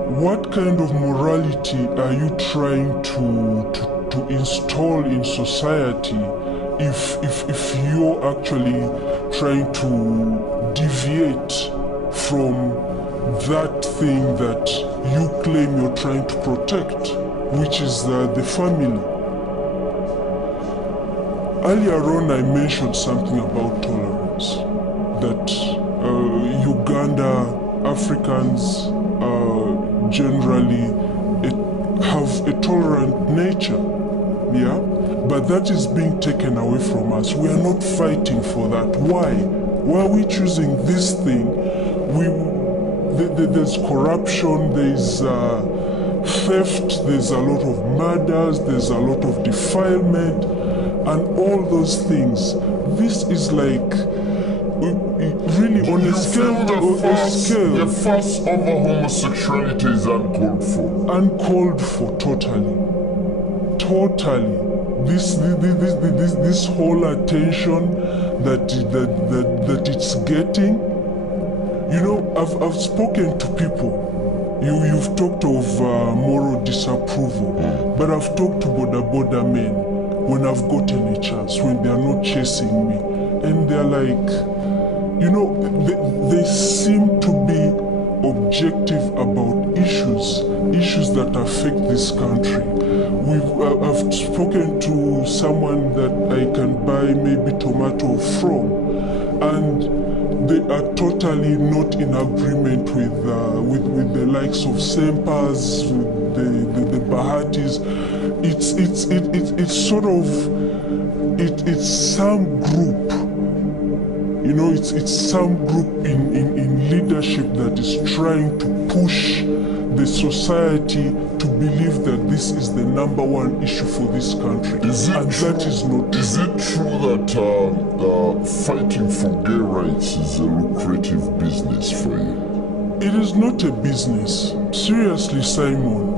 What kind of morality are you trying to install in society if you're actually trying to deviate from that thing that you claim you're trying to protect, which is the family? Earlier on I mentioned something about tolerance, that Uganda, Africans generally have a tolerant nature, yeah? But that is being taken away from us. We are not fighting for that. Why? Why are we choosing this thing? There's corruption, there's theft, there's a lot of murders, there's a lot of defilement, and all those things. This is like really on a scale. The fuss over homosexuality is uncalled for. Uncalled for, totally. This whole attention that it's getting. You know, I've spoken to people. You've talked of moral disapproval, but I've talked to border men when I've gotten a chance, when they are not chasing me, and they're like, you know, they seem to be objective about issues that affect this country. I've spoken to someone that I can buy maybe tomato from, and they are totally not in agreement with the likes of Sempas, the Bahatis. It's sort of it's some group. You know, it's some group in leadership that is trying to push the society to believe that this is the number one issue for this country. That is not true. Is it true that fighting for gay rights is a lucrative business for you? It is not a business. Seriously, Simon,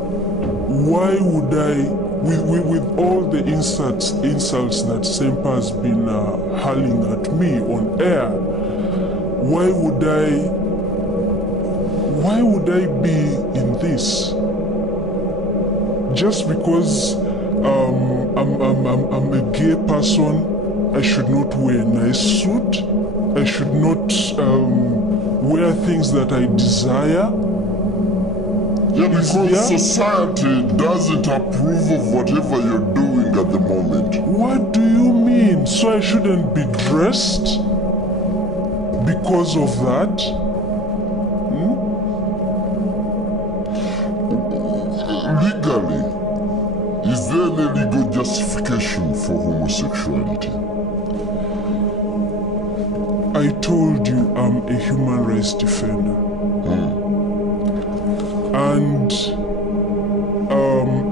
why would I, with all the insults that Sempa has been hurling at me on air, why would I be in this? Just because I'm a gay person, I should not wear a nice suit. I should not wear things that I desire. Yeah, because society doesn't approve of whatever you're doing at the moment. What do you mean? So I shouldn't be dressed because of that? Legally, is there any legal justification for homosexuality? I told you I'm a human rights defender. And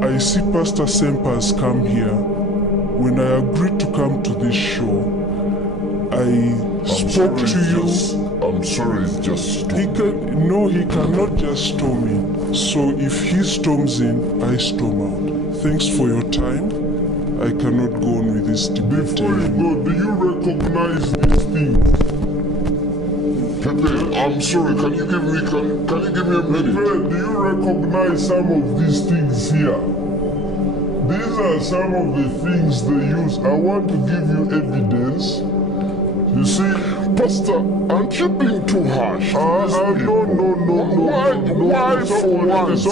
I see Pastor Sempas come here. When I agreed to come to this show, I spoke to you. I'm sorry, it's just storming. He cannot just storm in. So if he storms in, I storm out. Thanks for your time. I cannot go on with this debate. Before you go, do you recognize these things? Pepe, I'm sorry, can you give me a minute? Fred, do you recognize some of these things here? these are some of the things they use. I want to give you evidence. You see, Pastor, aren't you being too harsh? No. Why for once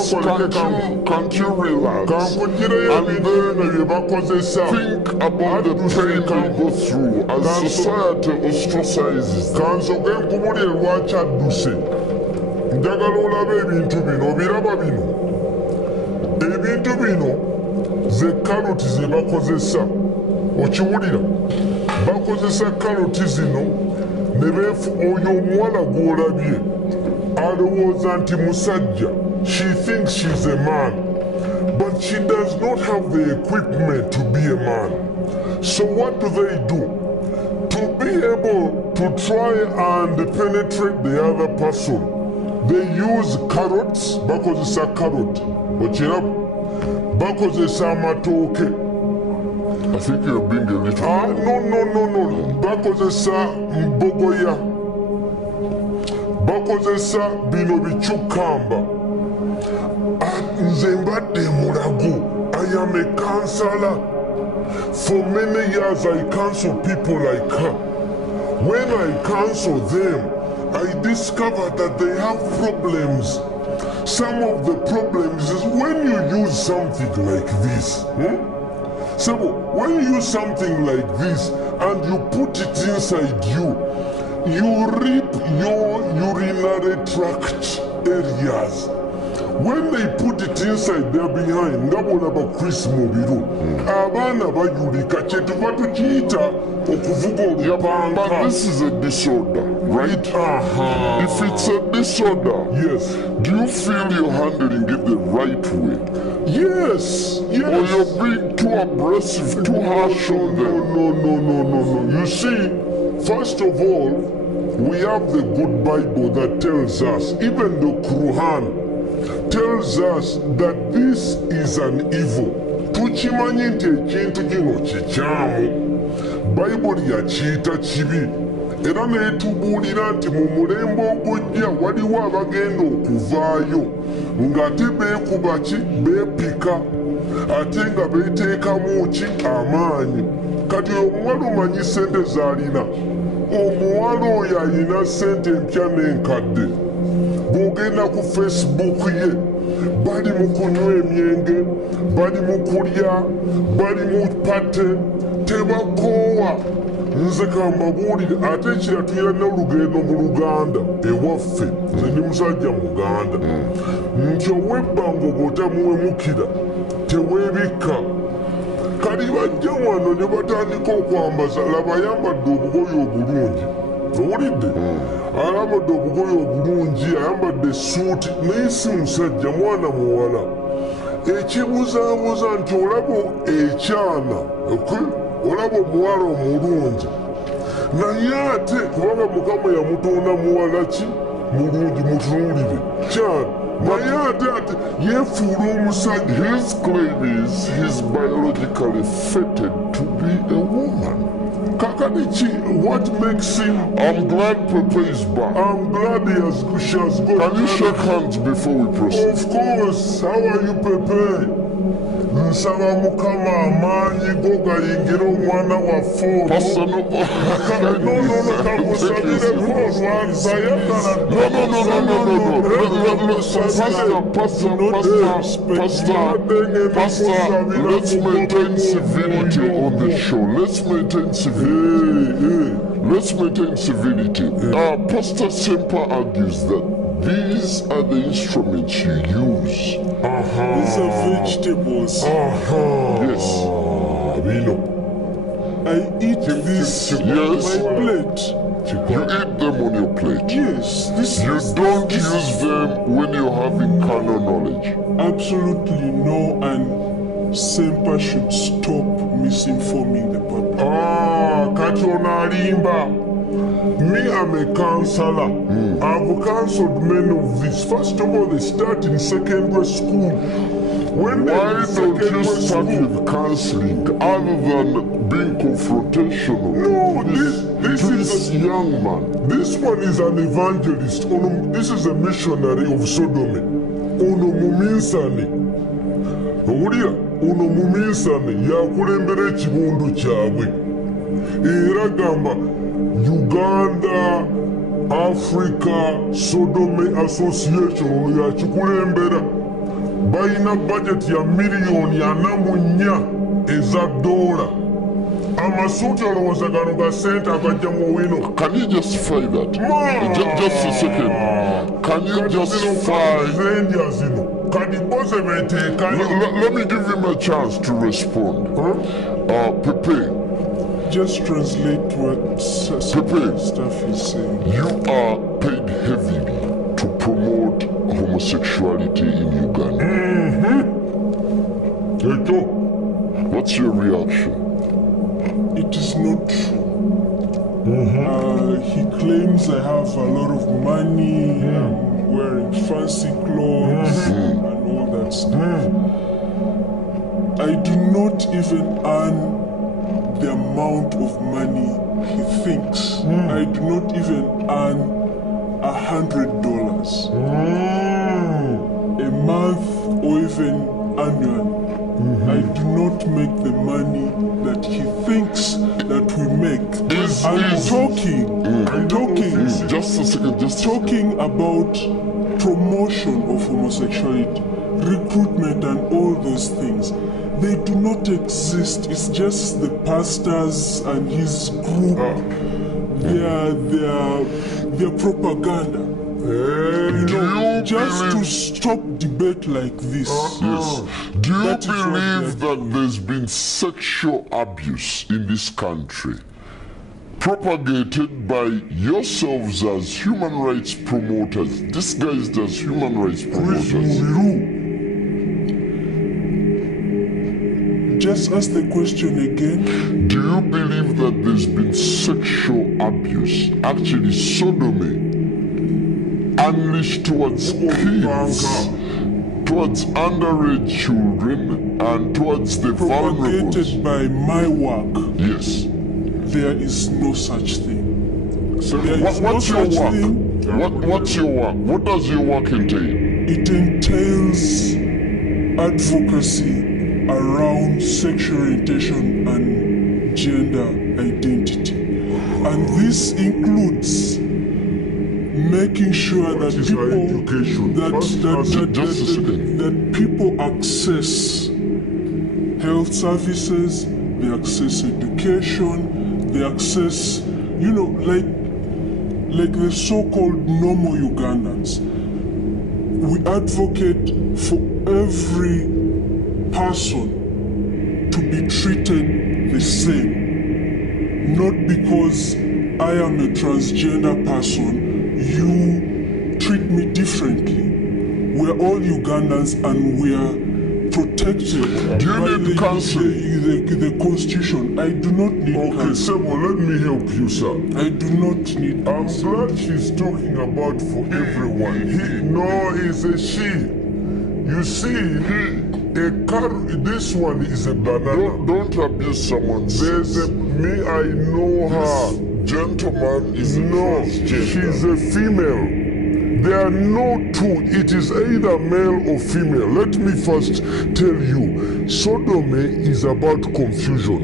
can't you relax and then think about the pain we go through as society ostracizes them? Njagala olabe ebintu bino obiraba bino ebintu bino ze karoti ze bakozesa okiwulira bakozesa karoti zino ne beefu oyo omuwala gw'olabye alowooza nti musajja. She thinks she's a man but she does not have the equipment to be a man. So what do? To be able to try and penetrate the other person, they use carrots. Bakozesa carrot okiraba bakozesa amatooke. I think you're being a little... No. Bakozesa mbogoya. Bakozesa bino bichukamba. Nze mbadde mulago. I am a counselor. For many years I counsel people like her. When I counsel them, I discovered that they have problems. Some of the problems is when you use something like this. So when you use something like this and you put it inside you, you reap your urinary tract areas. When they put it inside there behind, ngabona ba Chris Mubiru, abana bayulika kyetuva tukiyita okuvuga olupanga. But this is a disorder, right? If it's a disorder, yes. Do you feel you're handling it the right way? Yes. Or you're being too abrasive, too harsh on them? No. You see, first of all, we have the good Bible that tells us, even the Quran tells us that this is an evil. Tukimanyi nti ekintu kino kikyamu. Bible yakiyita kibi. Era netubuulira nti mu mulembe ogujja waliwo abagenda okuvaayo ng'ate beekuba ki beepika ate nga beeteekamu ki amaanyi. Kati omuwala omanyi ssente z'alina. Omuwala oyo alina ssente empya n'enkadde. Bw'ogenda ku Facebook ye bali mu kunywa emyenge, bali mu kulya, bali mu pate, tebakoowa. Nze kambabuulire ate ekira tuyina olugendo mu Luganda ewaffe, nze ndi musajja Muganda, nti ow'ebbangogota muwemukira teweebikka. Kali bajja wano ne batandika okwambaza, laba ayambadde obugoye obulungi. Owulidde? Ayambadde obugoye obulungi, ayambadde essuuti, naye si musajja, mwana muwala. Ekibuzaabuza nti olaba ekyana, olaba omuwala omulungi, naye ate kubanga Mukama yamutonda muwala ki mulungi, mutunuulire kyana, naye ate yeefuula omusajja. His claim is he's biologically fated to be a woman. Kakanichi, what makes him... I'm glad Pepe is back. I'm glad she has got... Can you shake hands before we proceed? Of course. How are you, Pepe? Nsaba Mukama amaanyi go gayingira omwana waffe. Pastor, no. Kamusabire olwanza yagala. Pastor, let's maintain civility on the show. Let's maintain civility. Pastor Semper argues that these are the instruments you use. These are vegetables. Yes. I eat this on my plate. You eat them on your plate? Yes. You don't use them when you're having carnal knowledge? Absolutely no, and Semper should stop misinforming the public. Katona Rimba. Me, I'm a counselor. I've counseled many of these. First of all, they start in secondary school. Why don't you start with counseling other than being confrontational? No, this is a young man. This one is an evangelist. This is a missionary of Sodom. Ono muminsani. owulira ono muminsane yakulembera ekitundu kyabwe era gamba Uganda Africa Sodomy Association ono yakikulembera balina budget ya miliyoni 44 eza dola amasuuti olowooza gano ga sente agajja mu wino. Can you justify that? Just a second. Can you justify zenja zino kadi boze beteekayo? Let me give him a chance to respond. Pepe, just translate what stuff he's saying. You are paid heavily to promote homosexuality in Uganda. What's your reaction? It is not true. He claims I have a lot of money, I'm wearing fancy clothes and all that stuff. I do not even earn the amount of money he thinks. I do not even earn $100 a month or even annually. I do not make the money that he thinks that we make. I'm talking. Just a second. Talking about promotion of homosexuality, recruitment, and all those things. They do not exist. It's just the pastors and his group. Their propaganda. Just to stop debate like this. Yes. Do you believe that there's been sexual abuse in this country propagated by yourselves as human rights promoters? This guy does human rights promoters. Just ask the question again. Do you believe that there's been sexual abuse, actually sodomy, unleashed towards kids, towards underage children, and towards the vulnerable? Propagated by my work. Yes. There is no such thing. So what's your work? What's your work? What does your work entail? It entails advocacy around sexual orientation and gender identity. And this includes making sure that people access health services, they access education, they access, like the so-called normal Ugandans. We advocate for every person to be treated the same. Not because I am a transgender person, you treat me differently. We're all Ugandans and we are protected by the Constitution. I do not need counsel. Okay, let me help you, sir. I do not need I'm glad she's talking about for everyone. No, it's a she. You see, this one is a banana. Don't abuse someone. There's I know her. Gentleman is she's a female. There are no two. It is either male or female. Let me first tell you, sodomy is about confusion.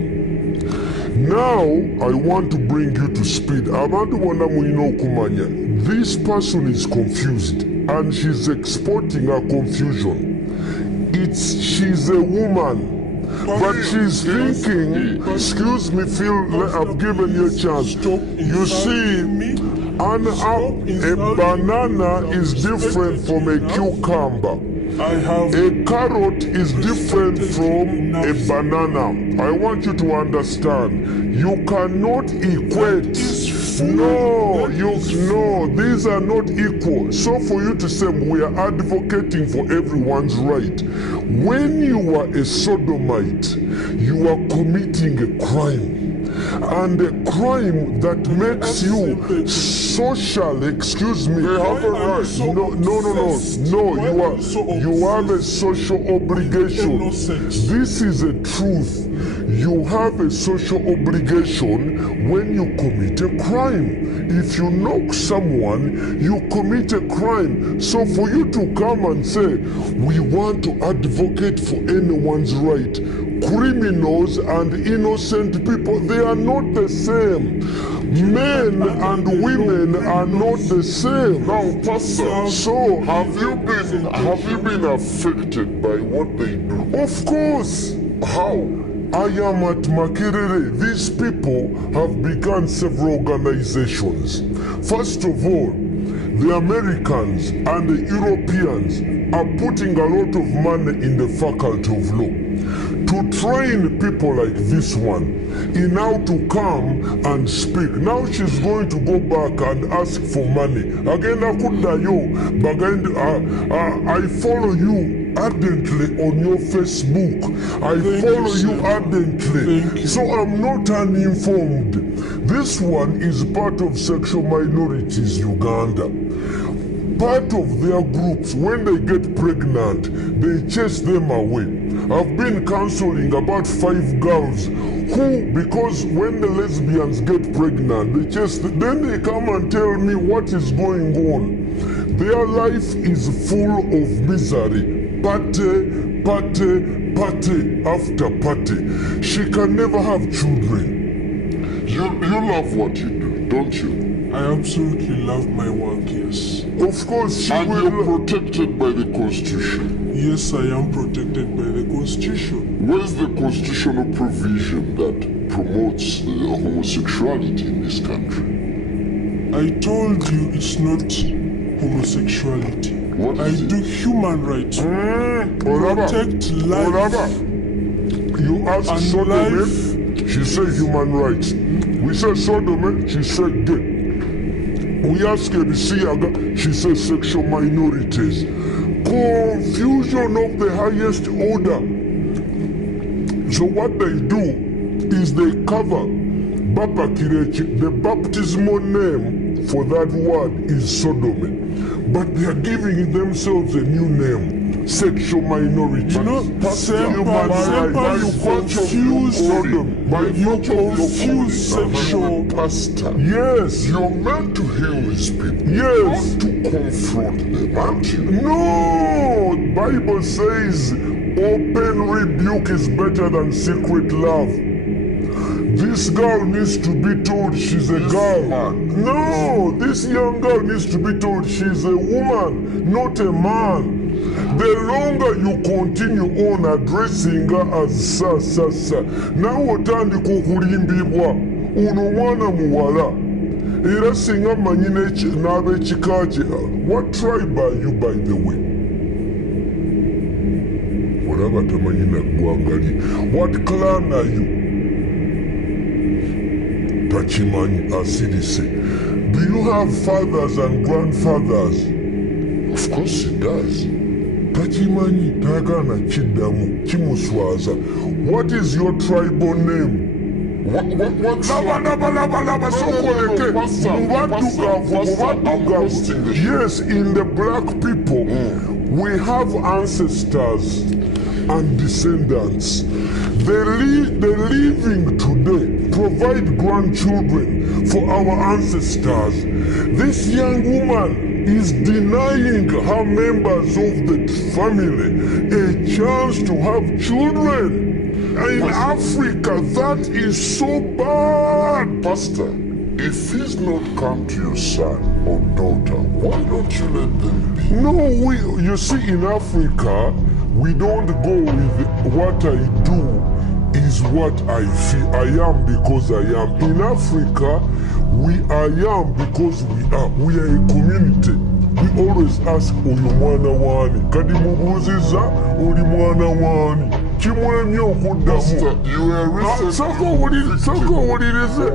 Now, I want to bring you to speed. This person is confused and she's exporting her confusion. She's a woman, but she's thinking, excuse me, Phil, I've given you a chance. You see, a banana is different from a cucumber. A carrot is different from a banana. I want you to understand. You cannot equate. No, these are not equal. So for you to say we are advocating for everyone's right, when you are a sodomite, you are committing a crime. and a crime that makes you social, excuse me. They have a right. You have a social obligation. This is a truth. You have a social obligation when you commit a crime. If you knock someone, you commit a crime. So for you to come and say, we want to advocate for anyone's right, criminals and innocent people, they are not the same. Men and women are not the same. Now, Pastor, So have you been affected by what they do? of course, How? I am at Makerere. These people have begun several organizations. First of all, the Americans and the Europeans are putting a lot of money in the faculty of law to train people like this one in how to come and speak. Now she's going to go back and ask for money. Again, I follow you ardently on your Facebook. I follow you ardently. So I'm not uninformed. This one is part of Sexual Minorities Uganda. Part of their groups, when they get pregnant, they chase them away. I've been counseling about 5 girls who, because when the lesbians get pregnant, they chase them, then they come and tell me what is going on. Their life is full of misery. Party after party. She can never have children. You love what you do, don't you? I absolutely love my work, yes. Of course, she And will. you're protected by the Constitution. Yes, I am protected by the Constitution. What is the constitutional provision that promotes homosexuality in this country? I told you it's not homosexuality. What I is it? do human rights. Olaba, Protect life. Olaba. You ask And sodomy, life. she said human rights. We said sodomy, she said gay. We ask Ebisiaga, she said sexual minorities. Confusion of the highest order. So what they do is they cover Baba Kirechi. The baptismal name for that word is sodomy. But they are giving themselves a new name, sexual minorities. You know, Semper, you confuse sexual. Pastor, Yes, you're meant to heal these people, yes. not to confront them, aren't you? No, Bible says open rebuke is better than secret love. This girl needs to be told she's a girl. man. No, this young girl needs to be told she's a woman, not a man. The longer you continue on addressing her as sa, nawe otandika okulimbibwa ono mwana muwala era singa manyi n'ab'ekika kye. What tribe are you, by the way? Olaba tamanyi naggwanga li. What clan are you? Tachimanyi asirise. Do you have fathers and grandfathers? Of course it does. Tachimanyi tagana kiddamu kimuswaza. What is your tribal name? What's Laba sokoleke mubaddugavu. Yes, in the black people we have ancestors and descendants. The living today provide grandchildren for our ancestors. This young woman is denying her members of the family a chance to have children. In Africa, that is so bad. Pastor, if he's not come to your son or daughter, why don't you let them be? No, you see, in Africa, we don't go with what I do is what I feel. I am because I am. In Africa, we am because we are. We are a community. We always ask, oyo mwana wani? Kadi mubuziza, oli mwana wani? Kimwemye okuddamu. You were recently Soko wulirize.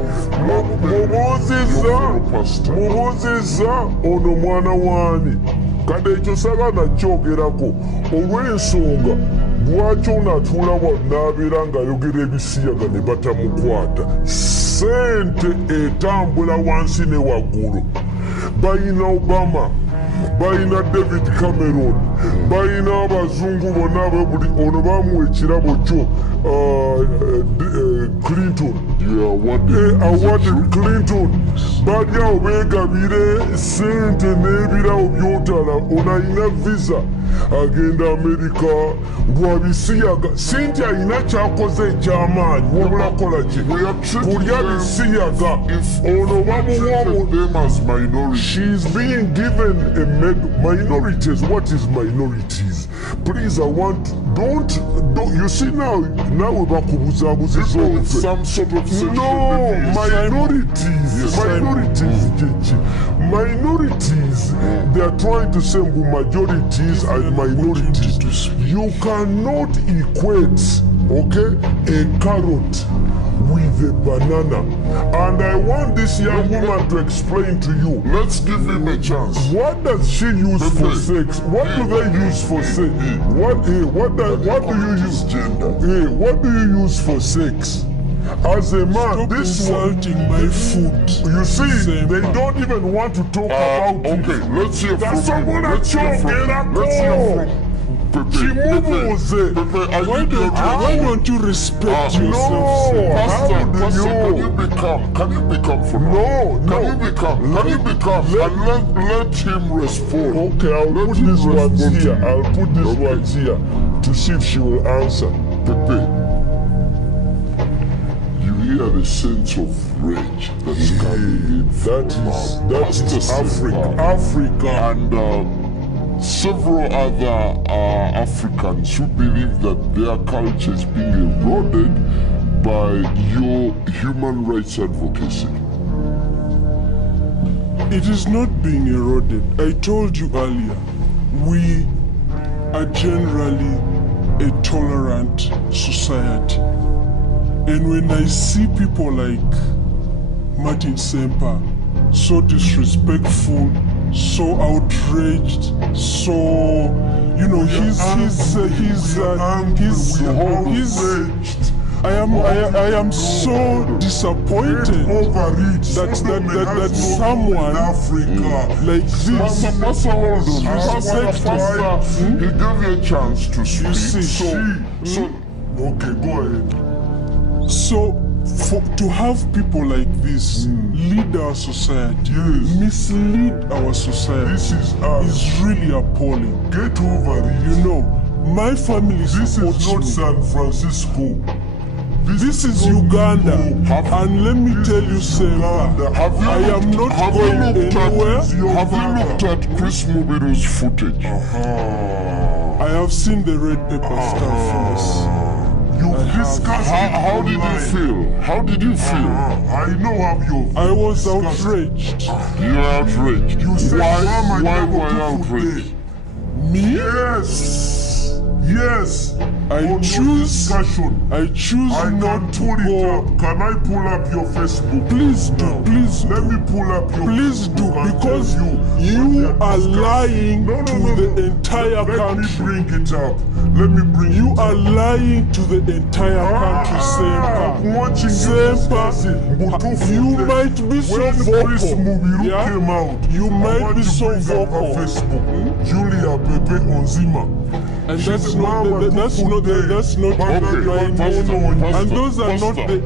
Mubuziza ono mwana wani? Kade ekyo saba nakyogerako olw'ensonga lwaki onaatuula wanaabeera ng'ayogera ebisiyaga ne batamukwata? Ssente etambula wansi ne waggulu. Bayina Obama, bayina David Cameron, bayina abazungu bonna ababuli ono bamuwa ekirabo kyo Clinton. Awarded Clinton. Bali awo beegabire ssente n'ebirawo by'otala. Ono ayina visa agenda Amerika lwabisiyaga. Sinti ayina kyakoze eky'amaanyi wabula kola ki? Kulya bisiyaga. Ono bamuwa. She's being given a minorities. What is minorities? Please, I want, don't, you see now we bakubuzaabuziza obufe. Some sort of No, minorities, they are trying to say majorities and minorities. You cannot equate, okay, a carrot with a banana. And I want this young woman to explain to you. Let's give him a chance. What does she use for sex? What do they use for sex? What do you use? What do you use for sex? As a man, this insulting my food. You see, they don't even want to talk about it. Okay, let's hear from someone him. Let's hear from Pepe. Why don't you respect yourself? Pastor, can you become for now? Can you become and let him respond? Okay, I'll put this one here. I'll put this one here to see if she will answer. Pepe, you hear the sense of rage that's coming in. That is Africa. And several other Africans who believe that their culture is being eroded by your human rights advocacy. It is not being eroded. I told you earlier, we are generally a tolerant society. And when I see people like Martin Semper, so disrespectful, so outraged, so I am so disappointed that someone like this he gave you a chance to speak. You see, okay, go ahead. So to have people like this lead our society, mislead our society, this is really appalling. Get over it. You know, my family supports me. This is not San Francisco. This is Uganda, and let me tell you, Semper, I am not going anywhere. Have you looked at Chris Mubiru's footage? I have seen the red pepper stuff. How did you feel? How did you feel? I know how you. I was outraged. You were outraged. You said, why were you outraged? Me? Yes. I choose not to go. Can I pull up your Facebook? Please do. Please let me pull up your. Please do, because you are lying to the entire country. Let me bring it up. Let me bring. You are lying to the entire country, Semper. You might be so vocal. Yeah? You might be so vocal. Julia Pepe Onzima. And that's not right. And those are not the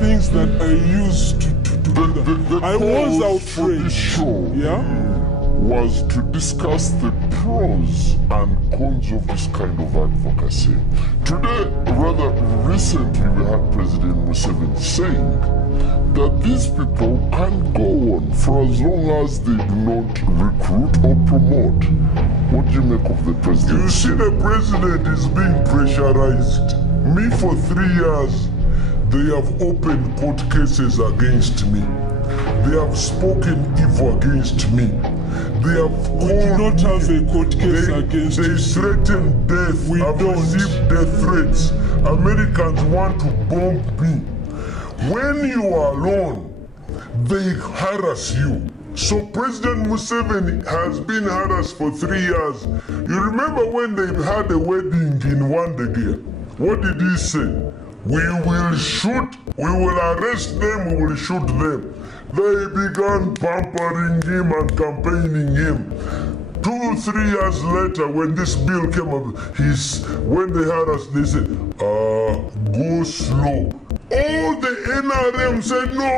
things that I used to do that. I was outraged. This show was to discuss the pros and cons of this kind of advocacy. Today, rather recently, we had President Museveni saying that these people can go on for as long as they do not recruit or promote. What do you make of the president? You see, the president is being pressurized. Me, for 3 years, they have opened court cases against me. They have spoken evil against me. They have We do not have a court case against They you. threaten death. We I've don't. received death threats. Americans want to bomb me. When you are alone, they harass you. So President Museveni has been harassed for 3 years. You remember when they had a wedding in Wandegea? What did he say? We will arrest them, we will shoot them. They began pampering him and campaigning him. 2-3 years later, when this bill came up, when they had us, they said, go slow. All the NRM said, no,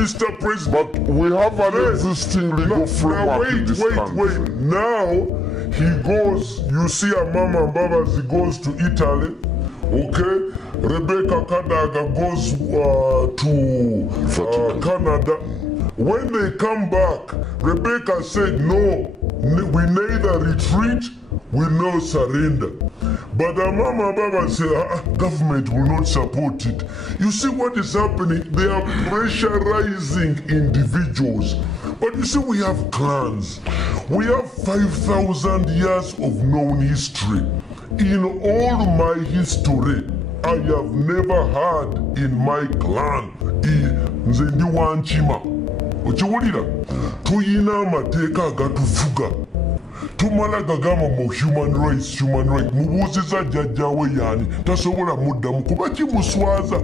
Mr. President. But we have an existing legal framework in this country. Wait. Now, he goes, you see a Mama and Babas, he goes to Italy, okay? Rebecca Kadaga goes to Canada. When they come back, Rebecca said, no, we neither retreat, we no surrender. But the Mama Baba said, government will not support it. You see what is happening? They are pressurizing individuals. But you see, we have clans. We have 5,000 years of known history. In all my history, I have never had in my clan, nze ndi Wanchima. Okiwulira? Tuyina amateeka agatufuga. Tumala gagamba mu human rights. Mubuuziza jjajjaawe yaani tasobola muddamu kuba kimuswaza.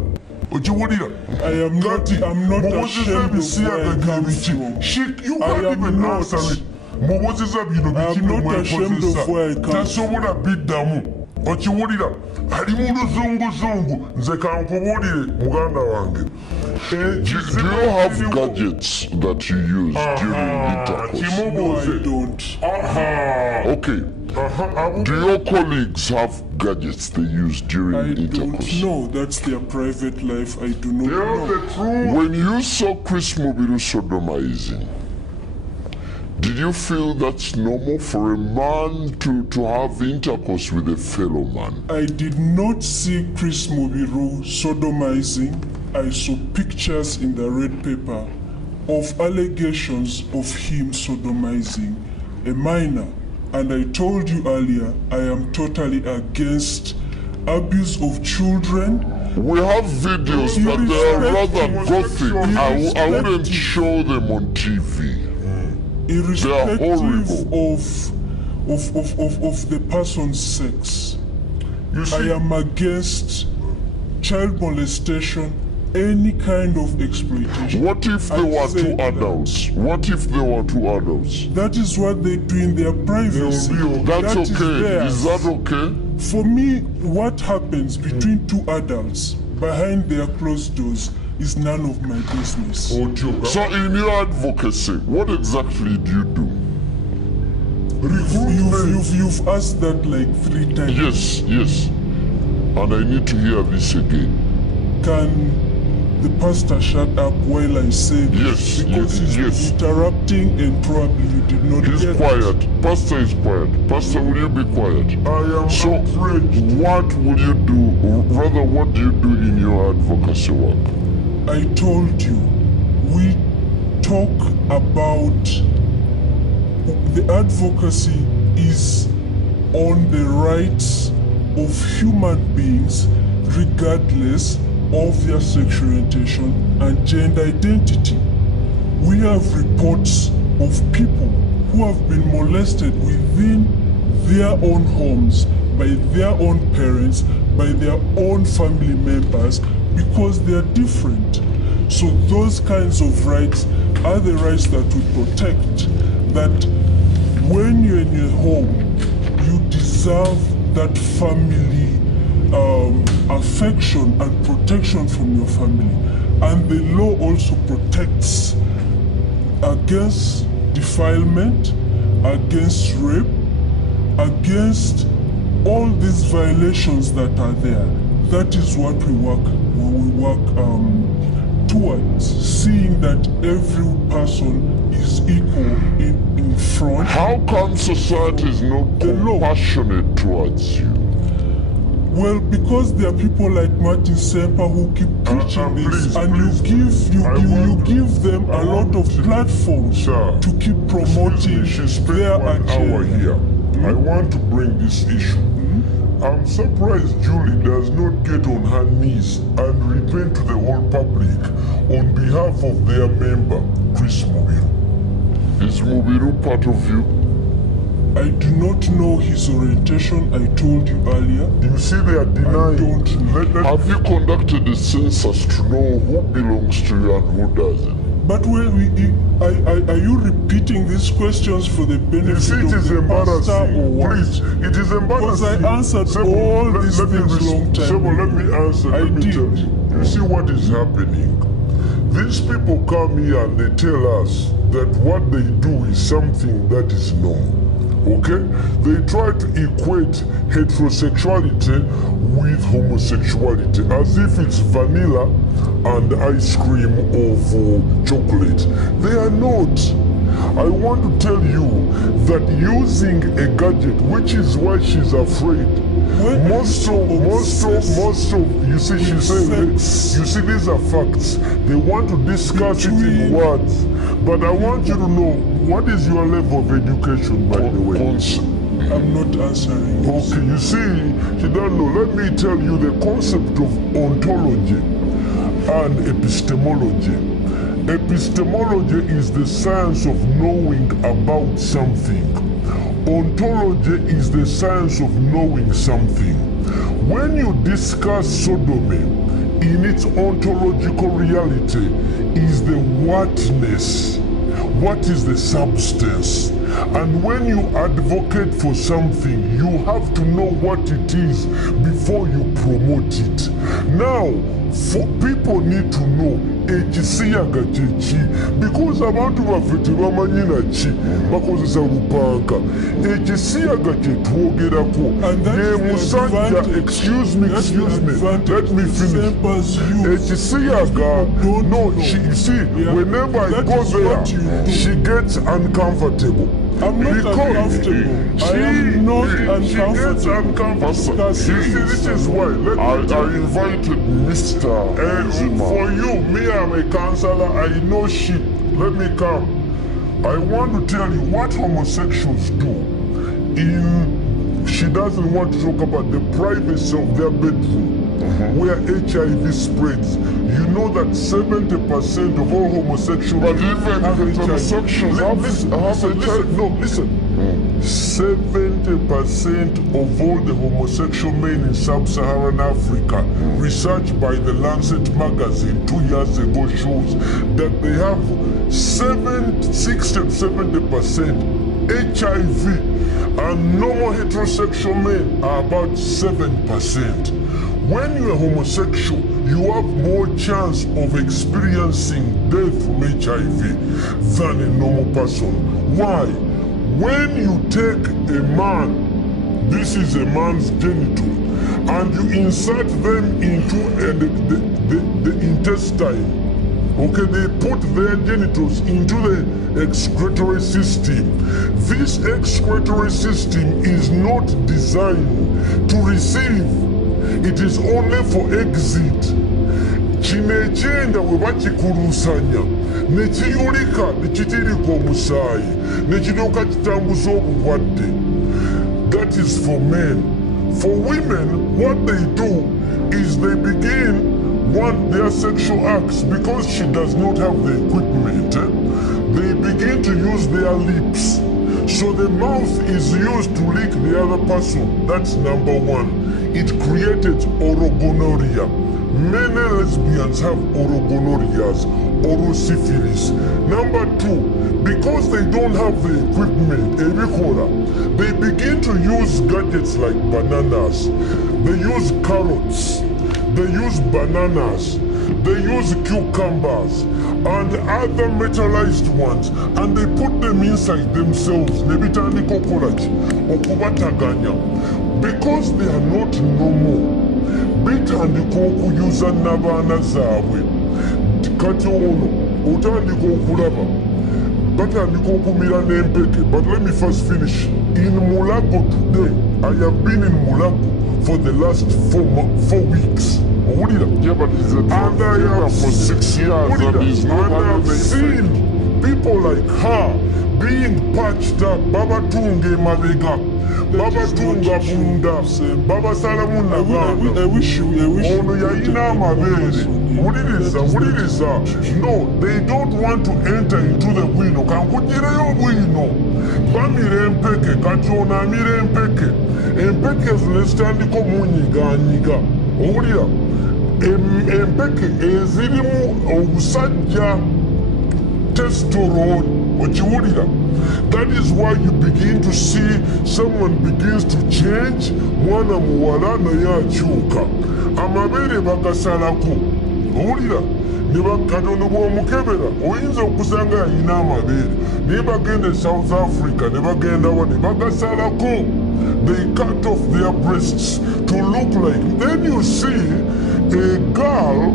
Okiwulira? I'm not ashamed of where I come from. You can't even answer it. Mubuuziza bino bikino mwekozesa. Tasobola biddamu. Okiwulira? Ali mu luzunguzungu. Nze kankubuulire muganda wange. Do you have gadgets that you use during intercourse? No, I don't. Okay. Do your colleagues have gadgets they use during intercourse? I don't know. That's their private life. I do not know. When you saw Chris Mubiru sodomizing, did you feel that's normal for a man to have intercourse with a fellow man? I did not see Chris Mubiru sodomizing. I saw pictures in the red paper of allegations of him sodomizing a minor. And I told you earlier, I am totally against abuse of children. We have videos, but they are rather gothic. I wouldn't show them on TV. Irrespective of the person's sex. You see, I am against child molestation, any kind of exploitation. What if there were two adults? What if there were two adults? That is what they do in their privacy. That's okay. Is that okay? For me, what happens between two adults behind their closed doors is none of my business. So in your advocacy, what exactly do you do? You've asked that like 3 times. Yes. And I need to hear this again. Can the pastor shut up while I say this? Because he's interrupting and probably you did not He's get quiet. it. Pastor is quiet. Pastor, will you be quiet? I am So afraid. what will you do? Rather, what do you do in your advocacy work? I told you, we talk about the advocacy is on the rights of human beings regardless of their sexual orientation and gender identity. We have reports of people who have been molested within their own homes, by their own parents, by their own family members, because they are different. So those kinds of rights are the rights that we protect, that when you're in your home, you deserve that family affection and protection from your family. And the law also protects against defilement, against rape, against all these violations that are there. That is what we work towards, seeing that every person is equal in front. How come society is not compassionate towards you? Well, because there are people like Martin Semper who keep preaching this, and you give them a lot of platforms to keep promoting their agenda. Here. I want to bring this issue. I'm surprised Julie does not get on her knees and repent to the whole public on behalf of their member, Chris Mubiru. Is Mubiru part of you? I do not know his orientation, I told you earlier. You see, they are denying. Have you conducted a census to know who belongs to you and who doesn't? But are you repeating these questions for the benefit you see, it of is the pastor or embarrassing. what? Please, it is embarrassing. Because I answered all these things long time Sebo, ago. let me answer. I Let me did. tell you. You see what is happening? These people come here and they tell us that what they do is something that is normal. Okay? They try to equate heterosexuality with homosexuality as if it's vanilla and ice cream of chocolate. They are not. I want to tell you that using a gadget, which is why she's afraid. Most of, you see, she said, you see, these are facts. They want to discuss it in words. But I want you to know, what is your level of education, by the way? I'm not answering. Okay, you see, she doesn't know. Let me tell you the concept of ontology and epistemology. Epistemology is the science of knowing about something. Ontology is the science of knowing something. When you discuss sodomy in its ontological reality, is the whatness. What is the substance? And when you advocate for something, you have to know what it is before you promote it. Now, for people need to know ekisiyaga kyeki, because abantu baffe tebamanyi naki bakozesa lupanka. Ekisiyaga kye twogerako ye musajja. Excuse me, let me finish. Ekisiyaga, no, you see, whenever I go there, she gets uncomfortable. I'm not uncomfortable. She gets uncomfortable. You see, this is why. I invited Mr. For you, me, I'm a counselor. I know shit. Let me come. I want to tell you what homosexuals do. She doesn't want to talk about the privacy of their bedroom, where HIV spreads. You know that 70% of all homosexuals have heterosexuals HIV. Listen. 70% of all the homosexual men in sub-Saharan Africa, research by the Lancet magazine 2 years ago shows that they have 60 to 70% HIV, and normal heterosexual men are about 7%. When you are homosexual, you have more chance of experiencing death from HIV than a normal person. Why? When you take a man, this is a man's genital, and you insert them into the intestine, okay, they put their genitals into the excretory system. This excretory system is not designed to receive. It is only for exit. Kino ekyenda bwe bakikulusanya ne kiyulika ne kitirika omusaayi ne kiryoka kitambuza obulwadde. That is for men. For women, what they do is they begin their sexual acts, because she does not have the equipment. They begin to use their lips. So the mouth is used to lick the other person. That's number one. It created orogonorrhea. Many lesbians have orogonorrheas, orosyphilis. Number two, because they don't have the equipment, they begin to use gadgets like bananas. They use carrots. They use bananas. They use cucumbers and other metallized ones, and they put them inside themselves. Because they are not normal. Bitandika okuyuza n'abaana zaabwe. Kati ono otandika okulaba batandika okumira n'empeke. But let me first finish. In Mulago today, I have been in Mulago for the last 4 weeks. Yeah, but it's a and I have for 6 years and I have seen people like her being patched up, Babatunge Mavega, babatunga bunda babasalamu naganda ono yayina amabeere wuliriza no they don't want to enter into the bwino kankugireyo obwino bamira empeke kati ono amira empeke zino zitandika omunyiganyiga owulira empeke ezirimu obusajja testosterone okiwulira. That is why you begin to see someone begins to change mwana muwala naye akyuka amabeere bagasalako owulira ne bakatono bw'omukebera oyinza okusanga yayina amabeere naye bagenda e South Africa ne bagendawo ne bagasalako. They cut off their breasts to look like. Then you see a girl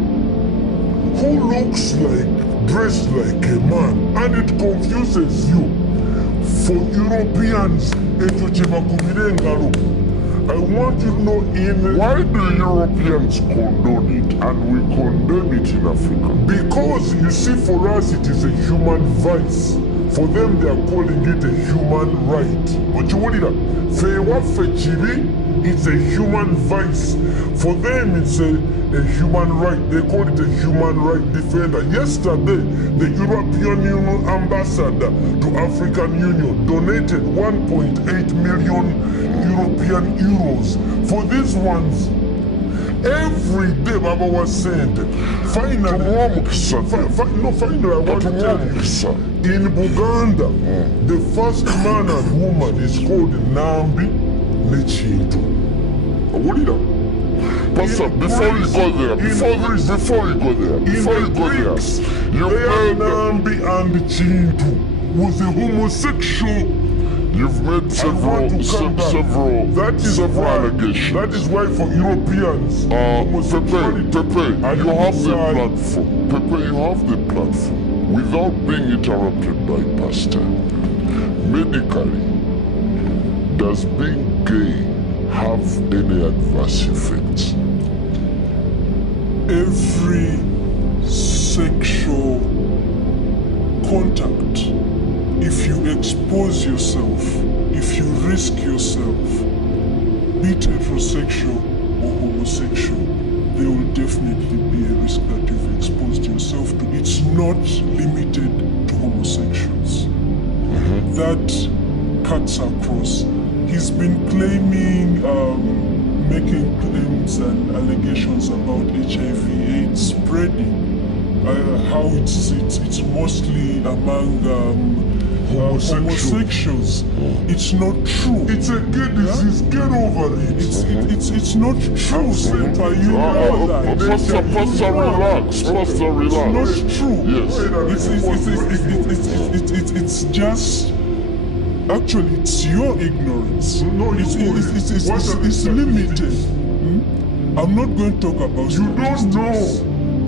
who looks like, dressed like a man, and it confuses you. For Europeans, I want you to know why do Europeans condone it and we condemn it in Africa? Because you see, for us it is a human vice. For them they are calling it a human right. It's a human vice. For them it's a human right. They call it a human right defender. Yesterday, the European Union ambassador to African Union donated 1.8 million European euros for these ones. Every day Baba was saying, finally I want to tell you, in Buganda, the first man and woman is called Nambi Nechintu. What did that? Pastor, before you go there, you heard Nambi and Chintu was a homosexual. You've made several allegations. That is why for Europeans, Pepe, you have the platform. Pepe, you have the platform. Without being interrupted by Pastor, medically, does being gay have any adverse effects? Every sexual contact, if you expose yourself, if you risk yourself, be it heterosexual or homosexual, there will definitely be a risk that you've exposed yourself to. It's not limited to homosexuals. That cuts across. He's been claiming, making claims and allegations about HIV/AIDS spreading. How it's mostly among homosexuals. It's not true. It's a gay disease. Get over it. It's not true, Sepa. You know that. Pastor, relax. Pastor, relax. It's not true. Yes. It's just. Actually, it's your ignorance. No, it's limited. I'm not going to talk about you. Don't know.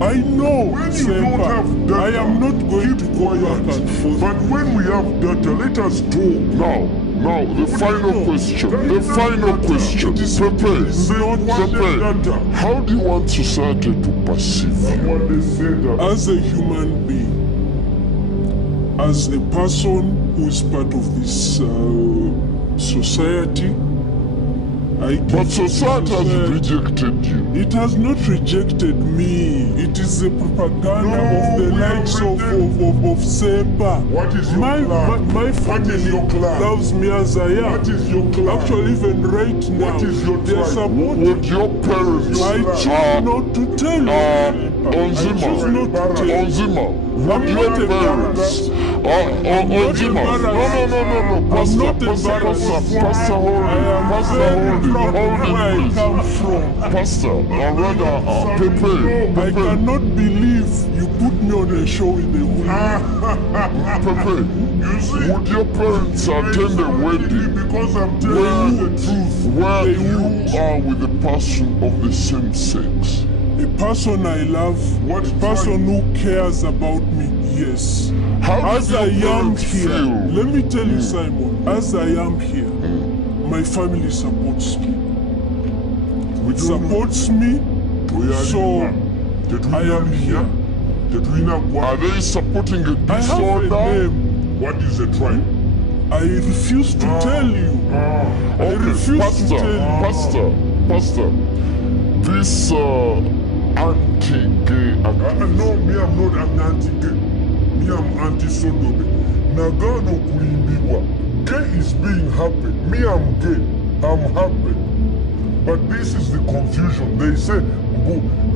I know. When you don't have data, I am not going to go back and forth. But when we have data, let us talk. Now, the final question. Pepe, how do you want society to perceive you? As a human being, as a person who is part of this society, but society has rejected you. It has not rejected me. It is the propaganda of the likes of Sepa. What is your clan? My family loves me as I am. What is your clan? Actually, even right now, what is your tribe? Would your parents? I choose not to tell you. Onzima. Would your parents? Onzima. No. Pastor, Pepe. I cannot believe you put me on a show with the woman. Pepe, would your parents attend a wedding because I'm telling you the truth where you are with a person of the same sex? A person I love, a person who cares about me, yes. As I am here, let me tell you, Simon, as I am here, my family supports me. It supports me, so I am here. Are they supporting a disorder? I have a name. What is the tribe? I refuse to tell you. I refuse to tell you. Pastor, this anti-gay No, me I'm not an anti-gay. Me I'm anti-sodomy. Nagano kulimbiwa. Gay is being happy. Me I'm gay. I'm happy. But this is the confusion. They say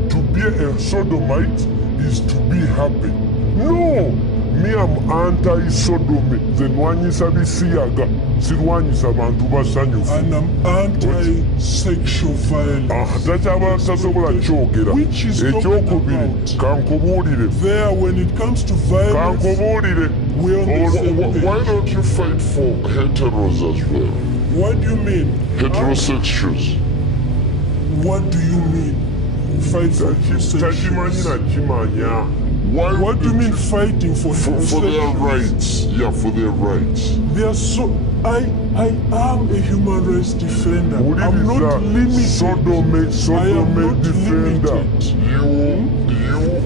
to be a sodomite is to be happy. No! Me I'm anti-sodomy. Zenwanyisa bisiyaga. Sirwanyisa abantu basanyufu. And I'm anti-sexual violence. Which is talking about. There, when it comes to violence, we're on the same page. Why don't you fight for heteros as well? What do you mean? Heterosexuals. What do you mean? Fight for heterosexuals? What do you mean fighting for their rights? Yeah, for their rights. They are so. I am a human rights defender. I'm not limited. I am not limited.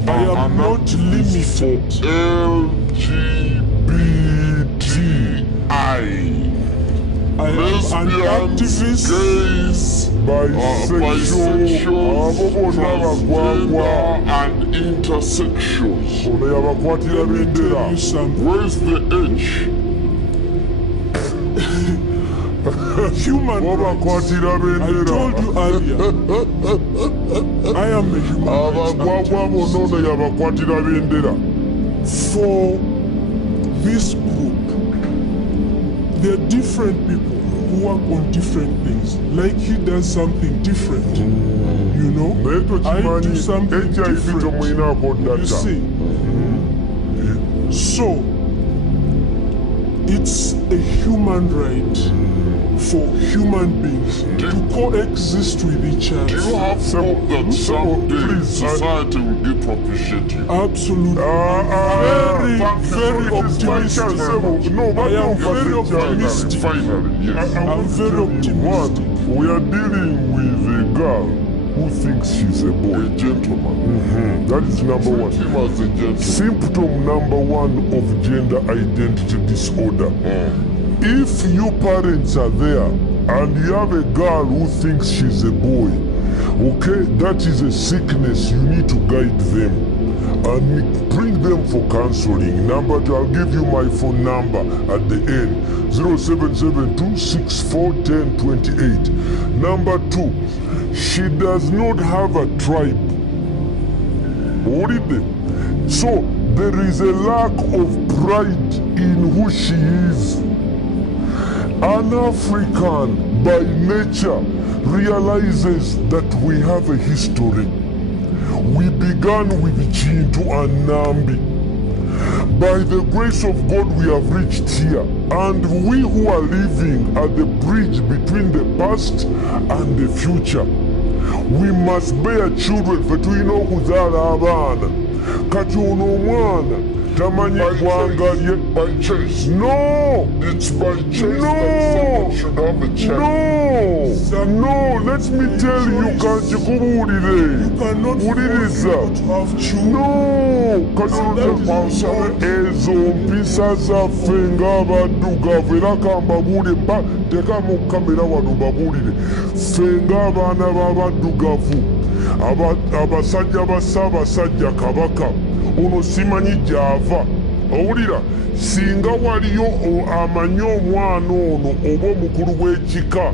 I am not limited. LGBTI. I am an activist. Gays, bisexual, transgender, and intersexuals. Let me tell you something. Where's the H? Human rights. I told you earlier. I am a human rights. For this group, there are different people who work on different things. Like he does something different. You know? I do something different. You see? So, it's a human right for human beings to coexist with each other. Do you have hope that someday society will get to appreciate you? Absolutely. Very optimistic. I am very optimistic. Finally, yes. I'm very optimistic. We are dealing with a girl who thinks she's a boy. A gentleman. That is number one. Treat him as a gentleman. Symptom number one of gender identity disorder. If you parents are there and you have a girl who thinks she's a boy, okay, that is a sickness. You need to guide them and bring them for counseling. Number two, I'll give you my phone number at the end, 0772641028. Number two, she does not have a tribe. What is it? So there is a lack of pride in who she is. An African by nature realizes that we have a history. We began with Chintu and Nambi. By the grace of God we have reached here, and we who are living at the bridge between the past and the future, we must bear children. Fetulina okuzaala abaana kati ono omwana tamanyi ggwanga lye. By choice. No! It's by choice that someone should have a child. No, let me tell you, kankikubuulire. You cannot Wuliriza. have children. No! Kati ezo mpisa zaffe ng'abaddugavu era kambabuulire tekamu kamera wano babuulire ffe ng'abaana b'abaddugavu abasajja ba Ssaabasajja Kabaka ono simanyi gy'ava. Owulira, singa waliyo amanyi omwana ono oba omukulu w'ekika,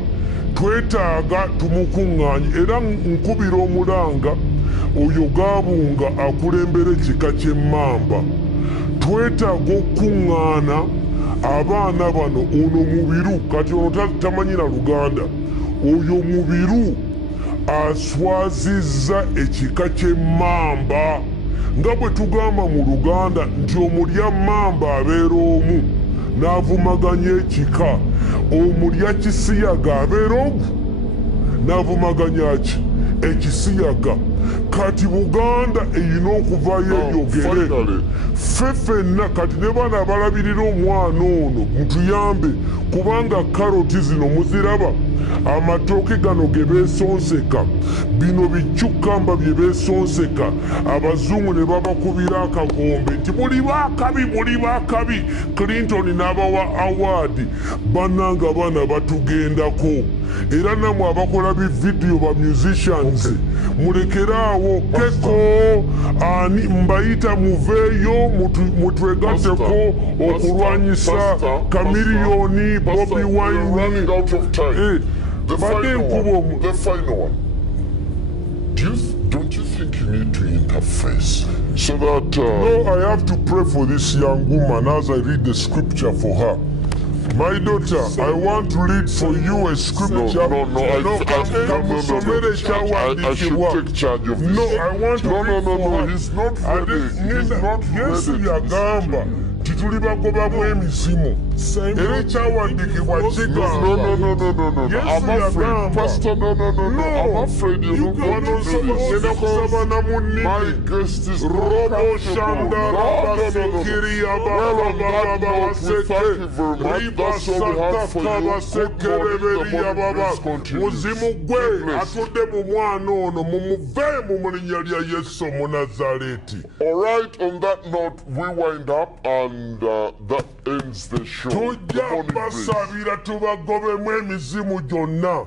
twetaaga tumukuŋŋaanye era nkubira omulanga oyo Gaabunga akulembera ekika ky'Emmamba. Twetaaga okuŋŋaana abaana bano, ono Mubiru, kati ono tamanyi na Luganda, oyo Mubiru aswazizza ekika ky'Emmamba. Nga bwe tugamba mu Luganda nti omulya mmamba abeera omu n'avumaganya ekika, omulya kisiyaga abeera ogu n'avumaganya ki ekisiyaga. Kati Buganda eyina okuvaayo eyogere ffe ffenna kati ne bana abalabirira omwana ono mutuyambe, kubanga karoti zino muziraba amatooke gano ge beesonseka, bino bijjukamba bye beesonseka, abazungu ne babakubira akagombe nti muli baakabi. Clinton n'abawa award, bannanga abaana batugendako. Era namwe abakola bividiyo ba musicians, mulekeraawo Keko ani mbayita muveeyo mutwegatteko okulwanyisa Chameleone, Bobby Wine. The final one. Don't you think you need to interface so that... No, I have to pray for this young woman as I read the scripture for her. My daughter, I want to read for you a scripture. No, I should take charge of this. No, I want to read for her. He's not ready. He's not ready. Tituli bagobamu emizimu era ekyawandiikibwa kigamba. I'm afraid, Pastor. No. I'm afraid you don't want to do this. My guest is Robo Shandara Basekiria Baba thank you very much. That's all we have for you. Muzimu gwe atudde mu mwana ono mumuve mu linnya lya Yesu Omunazaleeti. All right, on that note, we wind up and that ends the show. Tujja basabira tubagobemu emizimu gyonna.